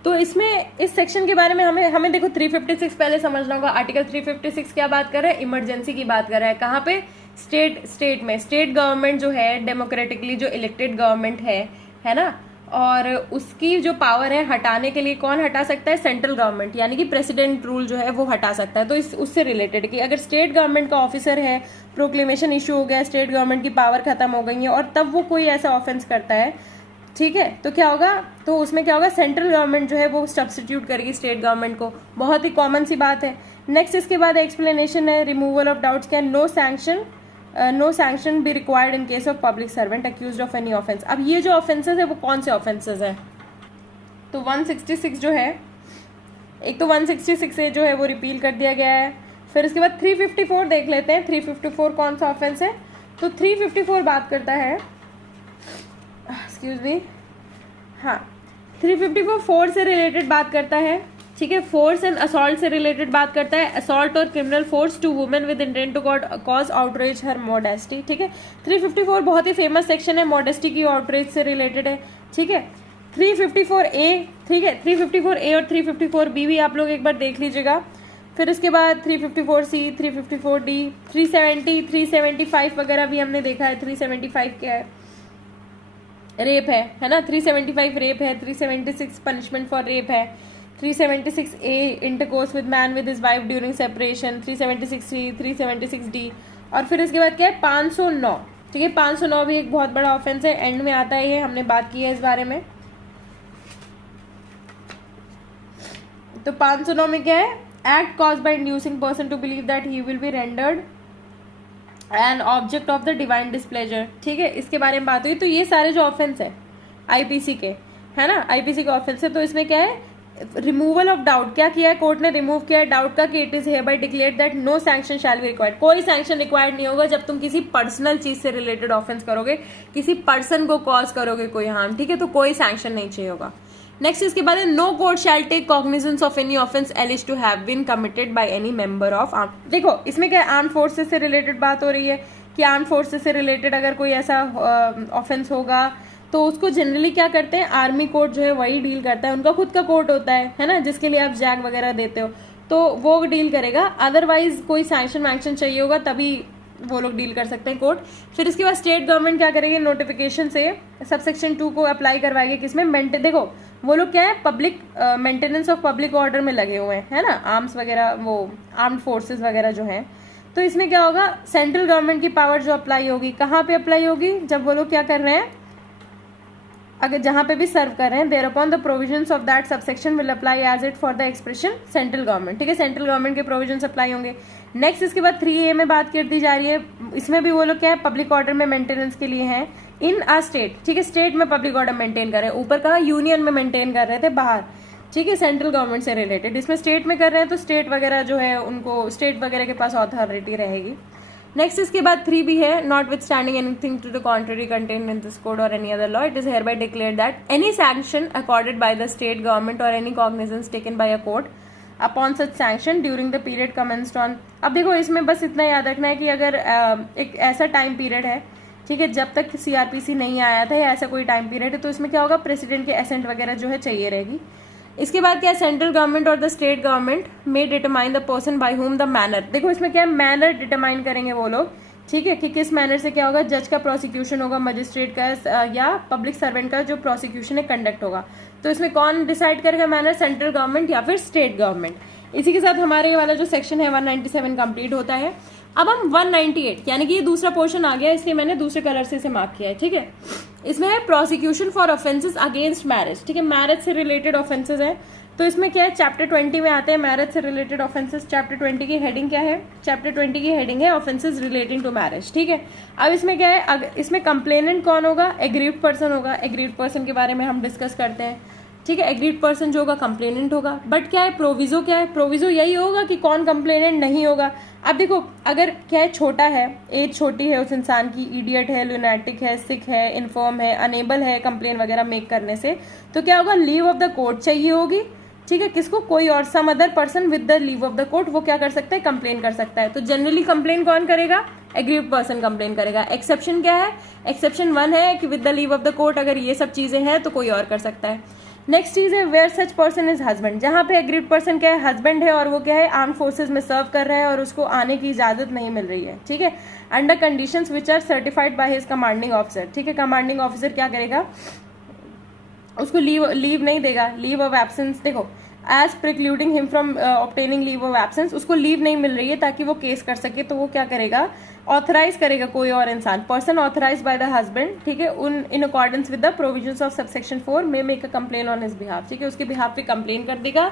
तो इसमें इस सेक्शन के बारे में हमें देखो 356 पहले समझना होगा। आर्टिकल 356 क्या बात कर रहा है, इमरजेंसी की बात कर रहा है। कहाँ पे, स्टेट में, स्टेट गवर्नमेंट जो है डेमोक्रेटिकली जो इलेक्टेड गवर्नमेंट है ना, और उसकी जो पावर है हटाने के लिए कौन हटा सकता है, सेंट्रल गवर्नमेंट, यानी कि प्रेसिडेंट रूल जो है वो हटा सकता है। तो उससे रिलेटेड कि अगर स्टेट गवर्नमेंट का ऑफिसर है, प्रोक्लेमेशन इशू हो गया, स्टेट गवर्नमेंट की पावर खत्म हो गई है और तब वो कोई ऐसा ऑफेंस करता है, ठीक है, तो क्या होगा, तो उसमें क्या होगा, सेंट्रल गवर्नमेंट जो है वो सब्स्टिट्यूट करेगी स्टेट गवर्नमेंट को। बहुत ही कॉमन सी बात है। नेक्स्ट इसके बाद एक्सप्लेनेशन है, removal of doubts, can no sanction be required in case of public servant accused of any offence. अब ये जो ऑफेंसेस है वो कौन से ऑफेंसेस है, तो 166 जो है, एक तो 166 जो है वो रिपील कर दिया गया है। फिर इसके बाद 354 देख लेते हैं, 354 कौन सा ऑफेंस है, तो 354 बात करता है, एक्सक्यूज मी, हाँ, 354 फोर्स से रिलेटेड बात करता है, ठीक है, फोर्स एंड असॉल्ट से रिलेटेड बात करता है, असॉल्ट और criminal force to women with intent to cause outrage her modesty, ठीक है। 354 बहुत ही फेमस सेक्शन है, मॉडेस्टी की आउटरेज से रिलेटेड है, ठीक है। 354A, ठीक है, 354A और 354B भी आप लोग एक बार देख लीजिएगा। फिर उसके बाद 354C, 354D, 370, 375 वगैरह भी हमने देखा है। 375 क्या है, रेप है ना, 375 रेप है, 376 पनिशमेंट फॉर रेप है, 376A intercourse with man with his wife during separation, 376C, 376D, और फिर इसके बाद क्या है, 509, ठीक है, 509 भी एक बहुत बड़ा ऑफेंस है, एंड में आता है ये, हमने बात की है इस बारे में। तो 509 में क्या है, act cause by inducing person to believe that he will be rendered an object of the divine displeasure, ठीक है, इसके बारे में बात हुई। तो ये सारे जो ऑफेंस है आईपीसी के, है ना, आईपीसी के ऑफेंस है। तो इसमें क्या है, रिमूवल ऑफ डाउट, क्या किया है कोर्ट ने, रिमूव किया है डाउट का, कि it is hereby declared that no sanction shall be required. कोई सैंक्शन रिक्वायर्ड नहीं होगा जब तुम किसी पर्सनल चीज से रिलेटेड ऑफेंस करोगे, किसी पर्सन को कॉज करोगे कोई हार्म, ठीक है, तो कोई सैंक्शन नहीं चाहिए होगा। नेक्स्ट इसके बाद है, no court shall take cognizance of any offence alleged to have been committed by any member of arm. देखो इसमें क्या, आर्म फोर्सेस से रिलेटेड बात हो रही है कि आर्म फोर्सेस से रिलेटेड अगर कोई ऐसा ऑफेंस होगा तो उसको जनरली क्या करते हैं, आर्मी कोर्ट जो है वही डील करता है, उनका खुद का कोर्ट होता है ना, जिसके लिए आप जैग वगैरह देते हो, तो वो डील करेगा। अदरवाइज कोई सैंक्शन वैंक्शन चाहिए होगा तभी वो लोग डील कर सकते हैं कोर्ट। फिर इसके बाद स्टेट गवर्नमेंट क्या करेगी, नोटिफिकेशन से सबसेक्शन 2 को अप्लाई करवाएगी, किसमें, देखो वो लोग क्या है, public maintenance of public order में लगे हुए हैं, है ना, आर्म्स वगैरह, वो आर्म्ड फोर्सेस वगैरह जो हैं। तो इसमें क्या होगा, सेंट्रल गवर्नमेंट की पावर जो अप्लाई होगी, कहाँ पे अप्लाई होगी, जब वो लोग क्या कर रहे हैं, अगर जहां पे भी सर्व कर रहे हैं, there upon the provisions of that subsection will apply as it for the expression central government, ठीक है, सेंट्रल गवर्नमेंट के प्रोविजंस अप्लाई होंगे। नेक्स्ट इसके बाद 3A में बात कर दी जा रही है, इसमें भी वो लोग क्या है, पब्लिक ऑर्डर में मेंटेनेंस के लिए हैं इन अ स्टेट, ठीक है, स्टेट में पब्लिक ऑर्डर मेंटेन कर रहे हैं, ऊपर कहा यूनियन में मेंटेन कर रहे थे बाहर, ठीक है, सेंट्रल गवर्नमेंट से रिलेटेड, इसमें स्टेट में कर रहे हैं तो स्टेट वगैरह जो है उनको, स्टेट वगैरह के पास अथॉरिटी रहेगी। नेक्स्ट इसके बाद 3B है, notwithstanding anything to the contrary contained in this code or any other law, it is hereby declared that any sanction accorded by the state government or any cognizance taken by a court upon such sanction during the period commenced on. अब देखो इसमें बस इतना याद रखना है कि अगर एक ऐसा टाइम पीरियड है, ठीक है, जब तक CRPC नहीं आया था या ऐसा कोई टाइम पीरियड है, तो इसमें क्या होगा, प्रेसिडेंट के एसेंट वगैरह जो है चाहिए रहेगी। इसके बाद क्या है, central government or the state government may determine the person by whom the manner. देखो इसमें क्या है, मैनर डिटरमाइन करेंगे वो लोग, ठीक है, कि किस मैनर से क्या होगा, जज का प्रोसिक्यूशन होगा, मजिस्ट्रेट का या पब्लिक सर्वेंट का जो प्रोसिक्यूशन है कंडक्ट होगा। तो इसमें कौन डिसाइड करेगा मैनर, सेंट्रल गवर्नमेंट या फिर स्टेट गवर्नमेंट। इसी के साथ हमारे ये वाला जो सेक्शन है 197 कंप्लीट होता है। अब हम 198 यानी कि ये दूसरा पोर्शन आ गया, इसलिए मैंने दूसरे कलर से इसे मार्क किया है, ठीक है। इसमें है prosecution for offences against marriage, ठीक है, मैरिज से रिलेटेड ऑफेंसेस है। तो इसमें क्या है, चैप्टर 20 में आते हैं मैरिज से रिलेटेड ऑफेंसेस। चैप्टर 20 की हेडिंग क्या है, चैप्टर 20 की हेडिंग है ऑफेंसेस रिलेटिंग टू मैरिज, ठीक है। अब इसमें क्या है, इसमें कंप्लेनेंट कौन होगा, एग्रीव्ड पर्सन होगा। एग्रीव्ड पर्सन के बारे में हम डिस्कस करते हैं, ठीक है। एग्रीड पर्सन जो होगा कंप्लेनेंट होगा। बट क्या है, प्रोविजो क्या है, प्रोविजो यही होगा कि कौन कंप्लेनेंट नहीं होगा। अब देखो अगर क्या है, छोटा है, एज छोटी है उस इंसान की, इडियट है, लुनेटिक है, सिक है, इन्फॉर्म है, अनेबल है कंप्लेन वगैरह मेक करने से, तो क्या होगा, लीव ऑफ द कोर्ट चाहिए होगी, ठीक है। किसको, कोई और some other person with the leave of the court वो क्या कर सकता है, कंप्लेन कर सकता है। तो जनरली कंप्लेन कौन करेगा, एग्रीव्ड पर्सन कंप्लेन करेगा। एक्सेप्शन क्या है, एक्सेप्शन 1 है कि with the leave of the court अगर ये सब चीजें हैं तो कोई और कर सकता है। नेक्स्ट चीज है where such person is husband, जहां पे एग्रीड पर्सन क्या है, हस्बैंड है और वो क्या है, आर्म फोर्सेज में सर्व कर रहा है और उसको आने की इजाजत नहीं मिल रही है, ठीक है, under conditions which are certified by his commanding officer, ठीक है। कमांडिंग ऑफिसर क्या करेगा, उसको लीव नहीं देगा, लीव ऑफ एब्सेंस, देखो as precluding him from obtaining leave of absence, उसको लीव नहीं मिल रही है ताकि वो केस कर सके, तो वो क्या करेगा, ऑथराइज करेगा कोई और इंसान, person authorise by the husband, ठीक है, उन in accordance with the provisions of subsection 4 में make a complain on his behalf, ठीक है, उसके बिहाफ पे कंप्लेन कर देगा।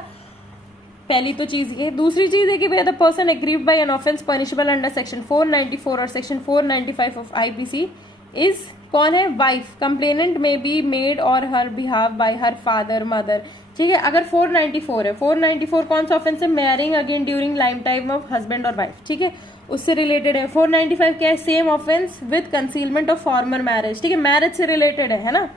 पहली तो चीज ये। दूसरी चीज है कि the person aggrieved bye N offence punishable under section 494 और सेक्शन 495 ऑफ आईपीसी इज, कौन है, वाइफ, कंप्लेनेंट में बी मेड और हर behalf by her father mother, ठीक है। अगर 494 है, 494 कौन सा ऑफेंस है, marrying again during life time of husband और वाइफ, ठीक है, उससे रिलेटेड है। 495 क्या है, same offence with concealment of former marriage, ठीक है, मैरिज से रिलेटेड है ना,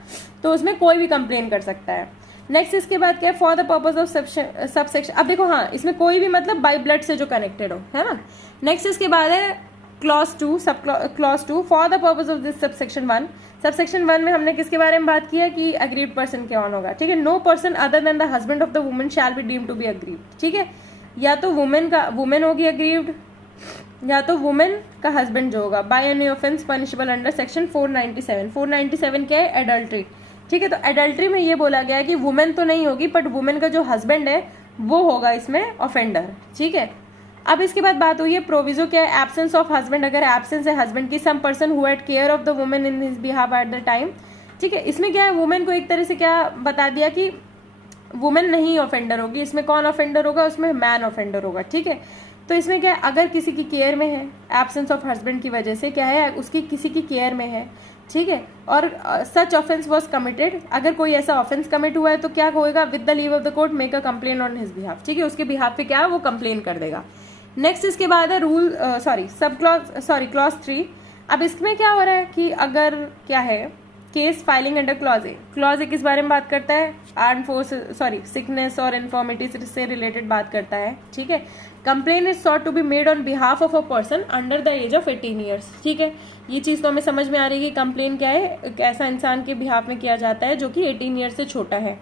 तो उसमें कोई भी कंप्लेन कर सकता है। नेक्स्ट इसके बाद क्या है, for the purpose of subsection, अब देखो हाँ, इसमें कोई भी मतलब बाय ब्लड से जो कनेक्टेड हो, है ना। नेक्स्ट इसके बाद है clause 2, sub clause 2 for the purpose of this subsection 1। Subsection 1 में हमने किसके बारे में बात की है कि अग्रीड पर्सन कौन होगा, ठीक है। No person other than the husband of the woman shall be deemed to be aggrieved, ठीक है, या तो वुमेन होगी अग्रीव्ड या तो वुमेन का हस्बैंड जो होगा, by any offence punishable under section 497। 497 क्या है, एडल्ट्री, ठीक है। तो एडल्ट्री में ये बोला गया है कि वुमेन तो नहीं होगी बट वुमेन का जो हस्बैंड है वो होगा इसमें ऑफेंडर, ठीक है। अब इसके बाद बात हुई है प्रोविजो क्या है, एब्सेंस ऑफ हस्बैंड, अगर एब्सेंस है हस्बैंड की, some person who had care of the women in his behalf at the time, ठीक है। इसमें क्या है, वुमेन को एक तरह से क्या बता दिया कि वुमेन नहीं ऑफेंडर होगी, इसमें कौन ऑफेंडर होगा, उसमें मैन ऑफेंडर होगा, ठीक है। तो इसमें क्या है, अगर किसी की केयर में है, एब्सेंस ऑफ हस्बैंड की वजह से क्या है, उसकी किसी की केयर में है, ठीक है, और सच ऑफेंस वाज कमिटेड, अगर कोई ऐसा ऑफेंस कमिट हुआ है तो क्या होगा, with the leave of the court make a complain on his behalf, ठीक है, उसके बिहाफ पे क्या है वो कंप्लेन कर देगा। नेक्स्ट इसके बाद है रूल क्लॉज 3। अब इसमें क्या हो रहा है कि अगर क्या है, case filing under clause A. Clause A किस बारे में बात करता है, आर्म फोर्स सिकनेस और इन्फॉर्मिटी से रिलेटेड बात करता है, ठीक है। Complain is sought to be made on behalf of a person under the age of 18 years, ठीक है। ये चीज तो हमें समझ में आ रही है कि कंप्लेन क्या है, एक ऐसा इंसान के बिहाफ में किया जाता है जो कि 18 ईयर से छोटा है,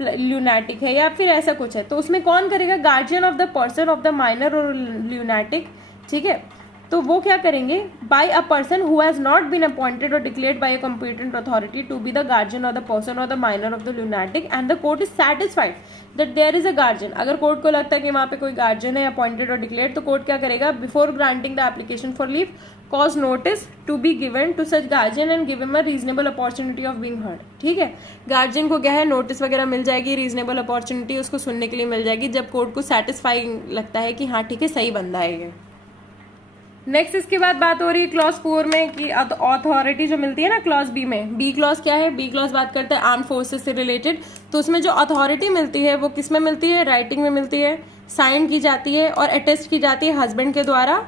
ल्यूनेटिक है या फिर ऐसा कुछ है, तो उसमें कौन करेगा, guardian of the person of the minor or lunatic, ठीक है। तो वो क्या करेंगे, by a person who has not been appointed or declared by a competent authority to be the guardian of the person or the minor of the lunatic and the court is satisfied that there is a guardian. अगर court को लगता है कि वहां पे कोई guardian है appointed or declared, तो कोर्ट क्या करेगा, before granting the application for leave cause notice to be given to such guardian and give him a reasonable opportunity of being heard, ठीक है। गार्जियन को क्या है, नोटिस वगैरह मिल जाएगी, रीजनेबल अपॉर्चुनिटी उसको सुनने के लिए मिल जाएगी जब कोर्ट को सेटिस्फाइंग लगता है कि हाँ ठीक है सही बंदा है ये। नेक्स्ट इसके बाद बात हो रही है क्लॉज 4 में कि अथॉरिटी जो मिलती है ना क्लॉज बी में। बी क्लॉज क्या है, बी क्लॉज बात करता है आर्म फोर्सेस से रिलेटेड, तो उसमें जो अथॉरिटी मिलती है वो किस में मिलती है, राइटिंग में मिलती है, साइन की जाती है और अटेस्ट की जाती है हस्बैंड के द्वारा,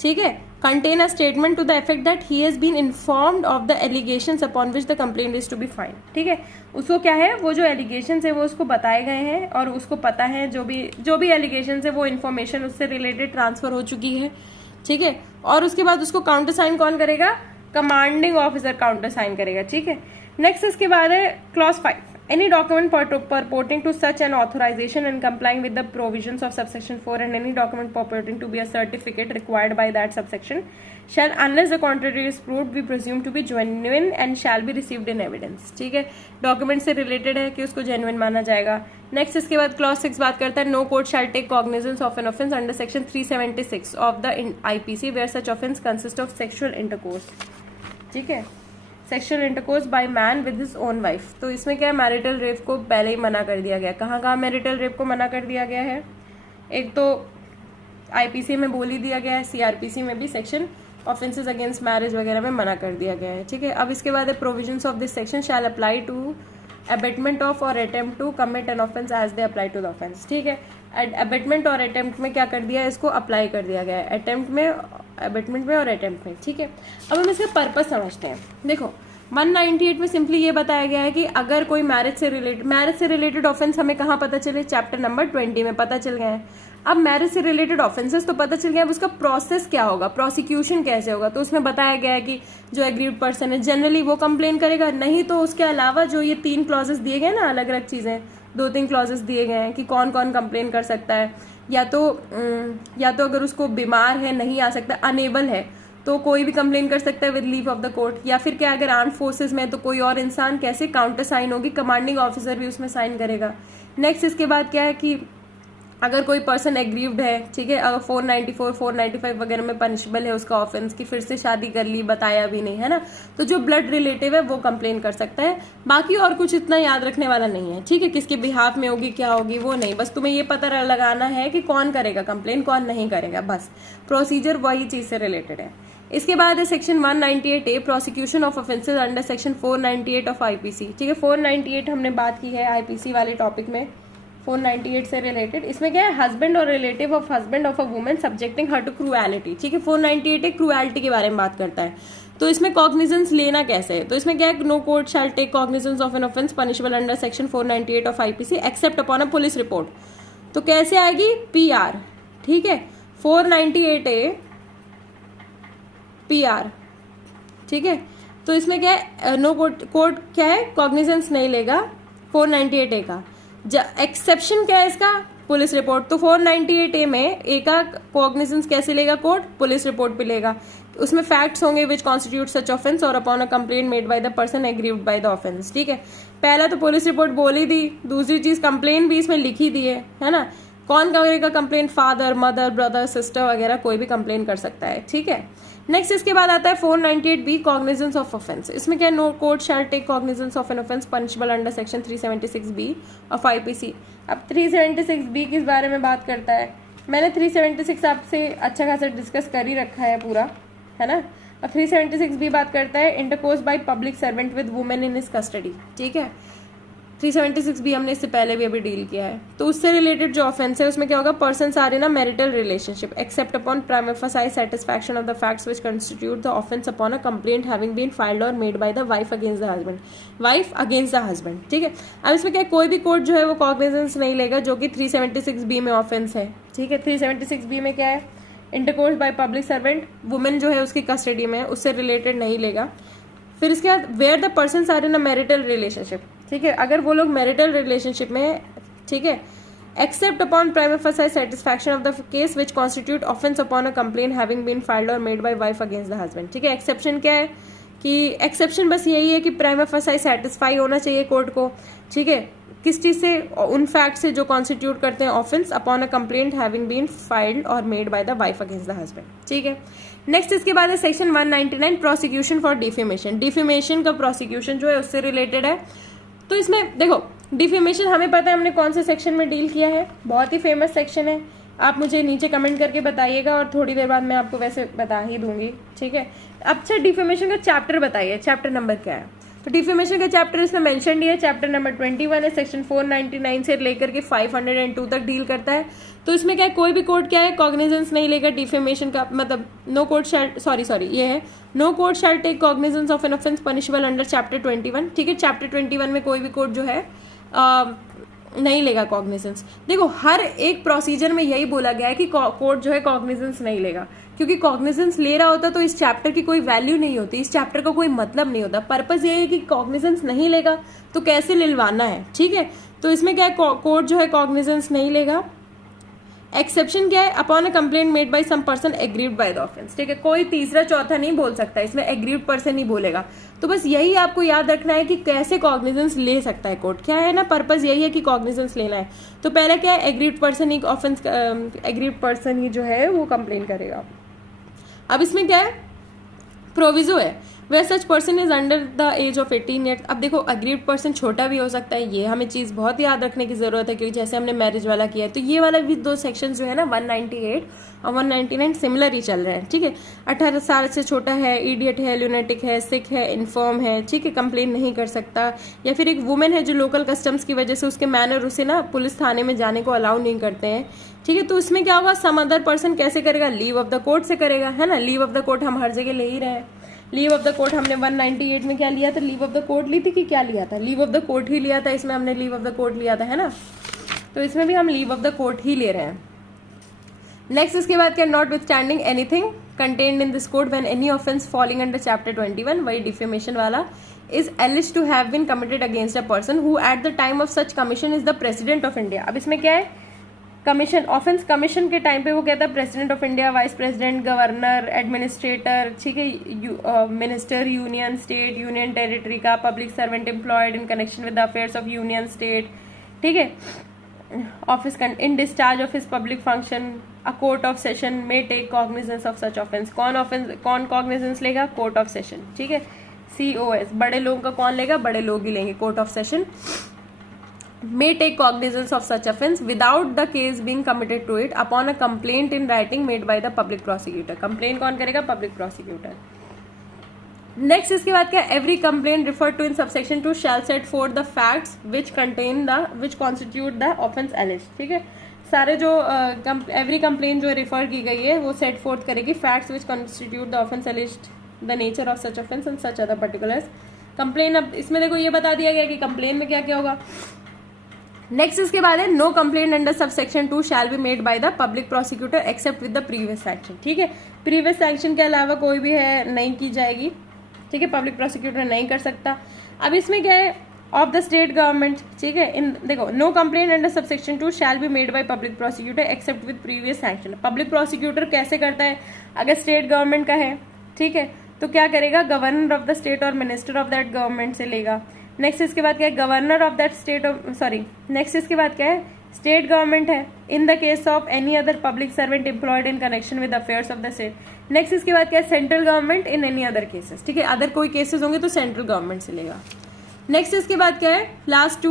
ठीक है। contain a statement to the effect that he has been informed of the allegations upon which the complaint is to be filed, ठीक है। उसको क्या है, वो जो एलिगेशंस है वो उसको बताए गए हैं और उसको पता है जो भी एलिगेशंस है वो इन्फॉर्मेशन उससे रिलेटेड ट्रांसफर हो चुकी है, ठीक है। और उसके बाद उसको काउंटर साइन कौन करेगा, कमांडिंग ऑफिसर काउंटर साइन करेगा, ठीक है। नेक्स्ट इसके बाद है clause 5, Any document purporting to such an authorization and complying with the provisions of subsection 4 and any document purporting to be a certificate required by that subsection shall, unless the contrary is proved, be presumed to be genuine and shall be received in evidence. ठीक है, document से related है कि उसको genuine माना जाएगा. Next इसके बाद क्लॉज 6 बात करता है no court shall take cognizance of an offence under section 376 of the IPC where such offence consist of sexual intercourse. ठीक है, sexual intercourse by man with his own wife. तो इसमें क्या है, मैरिटल रेप को पहले ही मना कर दिया गया. कहाँ कहाँ मैरिटल रेप को मना कर दिया गया है? एक तो आईपीसी में बोल ही दिया गया है, सीआरपीसी में भी सेक्शन ऑफेंसेस अगेंस्ट मैरिज वगैरह में मना कर दिया गया है. ठीक है, अब इसके बाद provisions of this section shall apply to abetment of or attempt to commit an offence as they apply to the offence. ठीक है, अबेटमेंट और अटेम्प्ट में क्या कर दिया है, इसको अप्लाई कर दिया गया है, अटेम्प्ट में, अबेटमेंट में और अटेम्प्ट में. ठीक है, अब हम इसका पर्पस समझते हैं. देखो 198 में सिंपली ये बताया गया है कि अगर कोई मैरिज से रिलेटेड ऑफेंस हमें कहाँ पता चले, चैप्टर नंबर 20 में पता चल गए हैं. अब मैरिज से रिलेटेड ऑफेंसेस तो पता चल गया, अब उसका प्रोसेस क्या होगा, प्रोसिक्यूशन कैसे होगा. तो उसमें बताया गया है कि जो एग्रीड पर्सन है जनरली वो कंप्लेन करेगा, नहीं तो उसके अलावा जो ये 3 क्लॉजेस दिए गए ना, अलग अलग चीजें 2-3 क्लॉजेस दिए गए हैं कि कौन कौन कंप्लेन कर सकता है. या तो अगर उसको बीमार है, नहीं आ सकता, अनेबल है, तो कोई भी कंप्लेन कर सकता है with leave of the court. या फिर क्या, अगर आर्म फोर्सेस में तो कोई और इंसान कैसे काउंटर साइन होगी, कमांडिंग ऑफिसर भी उसमें साइन करेगा. नेक्स्ट इसके बाद क्या है कि अगर कोई पर्सन एग्रीव्ड है, ठीक है, अगर 494 495 वगैरह में पनिशबल है उसका ऑफेंस कि फिर से शादी कर ली, बताया भी नहीं, है ना, तो जो ब्लड रिलेटिव है वो कंप्लेन कर सकता है. बाकी और कुछ इतना याद रखने वाला नहीं है. ठीक है, किसके बिहाफ में होगी, क्या होगी, वो नहीं, बस तुम्हें ये पता लगाना है कि कौन करेगा कंप्लेन, कौन नहीं करेगा, बस प्रोसीजर वही चीज से रिलेटेड है. इसके बाद है section 198A prosecution of offences under section 498 of IPC. ठीक है, 498 हमने बात की है आईपीसी वाले टॉपिक में, 498 से रिलेटेड. इसमें क्या है, हस्बैंड और relative of husband of a woman subjecting her to cruelty. ठीक है, 498 एक क्रूएलिटी के बारे में बात करता है. तो इसमें कॉग्निजेंस लेना कैसे है, तो इसमें क्या है, no court shall take cognizance of an offence punishable under section 498 of IPC except upon a police report. तो कैसे आएगी, पीआर. ठीक है, 498A पीआर. ठीक है, तो इसमें क्या है, नो कोर्ट क्या है, कॉग्निजेंस नहीं लेगा 498A का. एक्सेप्शन क्या है इसका, पुलिस रिपोर्ट. तो 498A में ए का कॉग्निजेंस कैसे लेगा कोर्ट, पुलिस रिपोर्ट पे लेगा. उसमें फैक्ट्स होंगे विच कॉन्स्टिट्यूट सच ऑफेंस और upon a complaint made by the person aggrieved bye the offence. ठीक है, पहला तो पुलिस रिपोर्ट बोल ही दी, दूसरी चीज कंप्लेंट भी इसमें लिखी दी है ना. कौन करेगा complaint, father, mother, brother, sister वगैरह कोई भी कंप्लेन कर सकता है. ठीक है, नेक्स्ट इसके बाद आता है 498B कॉग्निजेंस ऑफ ऑफेंस. इसमें क्या, no court shall take cognizance of an offence punishable under section 376B of IPC. अब 376B किस बारे में बात करता है, मैंने 376 आपसे अच्छा खासा डिस्कस कर ही रखा है पूरा, है ना. अब 376B बात करता है intercourse by public servant with women in his custody. ठीक है, 376B हमने इससे पहले भी अभी डील किया है. तो उससे रिलेटेड जो ऑफेंस है उसमें क्या होगा, persons are in a marital relationship except upon prima facie satisfaction of the facts which constitute the offence upon a complaint having been filed or made by the wife against the husband. Wife against the husband. ठीक है, अब इसमें क्या, कोई भी court जो है वो कॉग्निजेंस नहीं लेगा जो कि 376B में ऑफेंस है. ठीक है, 376B में क्या है, intercourse by public servant, women जो है उसकी कस्टडी में, उससे रिलेटेड नहीं लेगा. फिर इसके बाद where the persons are in a marital relationship. ठीक है, अगर वो लोग मैरिटल रिलेशनशिप में, ठीक है, except upon prima facie satisfaction of the case which constitute offence upon a complaint having been filed or made by wife against the husband. ठीक है, एक्सेप्शन क्या है कि एक्सेप्शन बस यही है कि प्राइमा फेसी सैटिस्फाई होना चाहिए कोर्ट को. ठीक है, किस चीज से, उन फैक्ट से जो कॉन्स्टिट्यूट करते हैं offence upon a complaint having been filed or made by the wife against the husband. ठीक है, नेक्स्ट इसके बाद है section 199 prosecution for defamation. Defamation का प्रोसिक्यूशन जो है उससे रिलेटेड है. तो इसमें देखो, डिफेमेशन हमें पता है हमने कौन से सेक्शन में डील किया है, बहुत ही फेमस सेक्शन है. आप मुझे नीचे कमेंट करके बताइएगा और थोड़ी देर बाद मैं आपको वैसे बता ही दूंगी. ठीक है, अच्छा डिफेमेशन का चैप्टर बताइए, चैप्टर नंबर क्या है. तो डिफेमेशन का चैप्टर इसमें मेंशन है, चैप्टर नंबर 21 है, सेक्शन 499 से लेकर के 502 तक डील करता है. तो इसमें क्या है, कोई भी कोर्ट क्या है, कॉग्निजेंस नहीं लेगा डिफेमेशन का, मतलब नो कोर्ट शैल, सॉरी ये है, no court shall take cognizance of an offence punishable under chapter 21. ठीक है, चैप्टर 21 में कोई भी कोर्ट जो है नहीं लेगा कॉग्निजेंस. देखो हर एक प्रोसीजर में यही बोला गया है कि कोर्ट जो है कॉग्निजेंस नहीं लेगा. क्योंकि कॉग्निजेंस ले रहा होता तो इस चैप्टर की कोई वैल्यू नहीं होती, इस चैप्टर का कोई मतलब नहीं होता। पर्पस ये है कि कॉग्निजेंस नहीं लेगा तो कैसे लिलवाना है, ठीक है। तो इसमें क्या है, कोर्ट जो है कॉग्निजेंस नहीं लेगा। एक्सेप्शन क्या है, upon a complaint made by some person agreed by the offence, ठीक है। कोई तीसरा चौथा नहीं बोल सकता, इसमें एग्रीड पर्सन ही बोलेगा। तो बस यही आपको याद रखना है कि कैसे कॉग्निजेंस ले सकता है कोर्ट, क्या है ना, पर्पस यही है कि कॉग्निजेंस लेना है। तो पहले क्या है, एग्रीड पर्सन ही ऑफेंस, एग्रीड पर्सन ही जो है वो कंप्लेन करेगा। अब इसमें क्या है, प्रोविजो है, where such person is under the age of 18 years. अब देखो अग्रीड पर्सन छोटा भी हो सकता है, ये हमें चीज़ बहुत याद रखने की जरूरत है, क्योंकि जैसे हमने मैरिज वाला किया है तो ये वाला भी दो सेक्शंस जो है ना 198 और 199 सिमिलर ही चल रहे हैं, ठीक है। 18 साल से छोटा है, इडियट है, ल्यूनेटिक है, सिक है, इन्फॉर्म है, ठीक है, कंप्लेन नहीं कर सकता, या फिर एक वुमेन है जो लोकल कस्टम्स की वजह से उसके मैनर उसे ना पुलिस थाने में जाने को अलाउ नहीं करते हैं, ठीक है। तो इसमें क्या होगा, सम अदर पर्सन कैसे करेगा, लीव ऑफ द कोर्ट से करेगा, है ना। लीव ऑफ द कोर्ट हम हर जगह ले ही रहे हैं। लीव ऑफ द कोर्ट हमने 198 में क्या लिया था, लीव ऑफ द कोर्ट ली थी कि क्या लिया था, लीव ऑफ द कोर्ट ही लिया था, इसमें हमने लीव ऑफ द कोर्ट लिया था, है ना। तो इसमें भी हम लीव ऑफ द कोर्ट ही ले रहे हैं। नेक्स्ट इसके बाद क्या, notwithstanding anything contained in this code when any offence falling under chapter 21, वही डिफेमेशन वाला, is alleged to have been committed against a person who at the time of such commission is the president of India. अब इसमें क्या है, commission, offence commission के time पे वो कहता है president of India, vice president, governor, administrator, ठीक है, minister, union, state, union territory का, public servant employed in connection with the affairs of union state, ठीक है, office in discharge of his public function, a court of session may take cognizance of such offence. कौन cognizance लेगा, court of session, ठीक है, COS, बड़े लोगों का कौन लेगा, बड़े लोग ही लेंगे, court of session may take cognizance of such offence without the case being committed to it upon a complaint in writing made by the public prosecutor। complaint कौन करेगा, public prosecutor। next इसके बाद क्या, every complaint referred to in subsection 2 shall set forth the facts which constitute the offence alleged, ठीक है। सारे जो every complaint जो refer की गई है वो set forth करेगी facts which constitute the offence alleged, the nature of such offence and such other particulars। complaint, अब इसमें देखो ये बता दिया गया कि complaint में क्या क्या होगा। नेक्स्ट इसके बाद है, no complaint under subsection 2 shall be made by the public prosecutor except with the previous sanction, ठीक है। प्रीवियस सैंक्शन के अलावा कोई भी है नहीं की जाएगी, ठीक है, पब्लिक प्रोसिक्यूटर नहीं कर सकता। अब इसमें क्या है, ऑफ द स्टेट गवर्नमेंट, ठीक है, इन देखो, no complaint under subsection 2 shall be made by public prosecutor except with previous sanction. Public prosecutor कैसे करता है, अगर स्टेट गवर्नमेंट का है, ठीक है, तो क्या करेगा, गवर्नर ऑफ द स्टेट और मिनिस्टर ऑफ दैट गवर्नमेंट से लेगा। नेक्स्ट इसके बाद क्या है, governor of that state of, next इसके बाद क्या है, स्टेट गवर्नमेंट है, in the case of any other public servant employed in connection with affairs of the state. Next इसके बाद क्या है, central government in any other cases, ठीक है, अदर कोई केसेस होंगे तो सेंट्रल गवर्नमेंट से लेगा। नेक्स्ट इसके बाद क्या है, लास्ट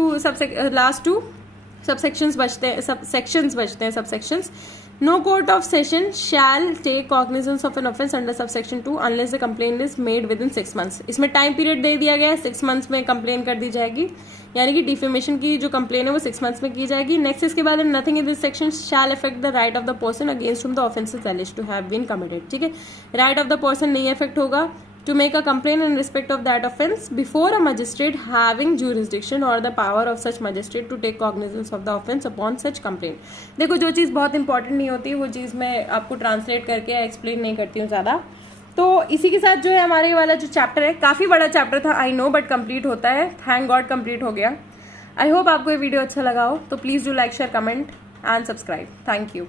टू सबसेक्शंस बचते हैं, subsections. No court of session shall take cognizance of an offence under subsection 2 unless the complaint is made within 6 months। इसमें टाइम पीरियड दे दिया गया है, 6 months में कंप्लेन कर दी जाएगी, यानी कि डिफेमेशन की जो कंप्लेन है वो 6 months में की जाएगी। नेक्स्ट इसके बाद nothing in this section shall affect the right of the person against whom the offence is alleged to have been committed, ठीक है। राइट ऑफ द पर्सन नहीं अफेक्ट होगा to make a complaint in respect of that offence before a magistrate having jurisdiction or the power of such magistrate to take cognizance of the offence upon such complaint। देखो जो चीज़ बहुत important नहीं होती वो चीज़ मैं आपको translate करके explain नहीं करती हूँ ज़्यादा। तो इसी के साथ जो है हमारे वाला जो चैप्टर है, काफ़ी बड़ा चैप्टर था आई नो, बट कंप्लीट होता है, थैंक गॉड कंप्लीट हो गया। आई होप आपको ये वीडियो अच्छा लगा हो, तो please do like, share, comment and subscribe. Thank you.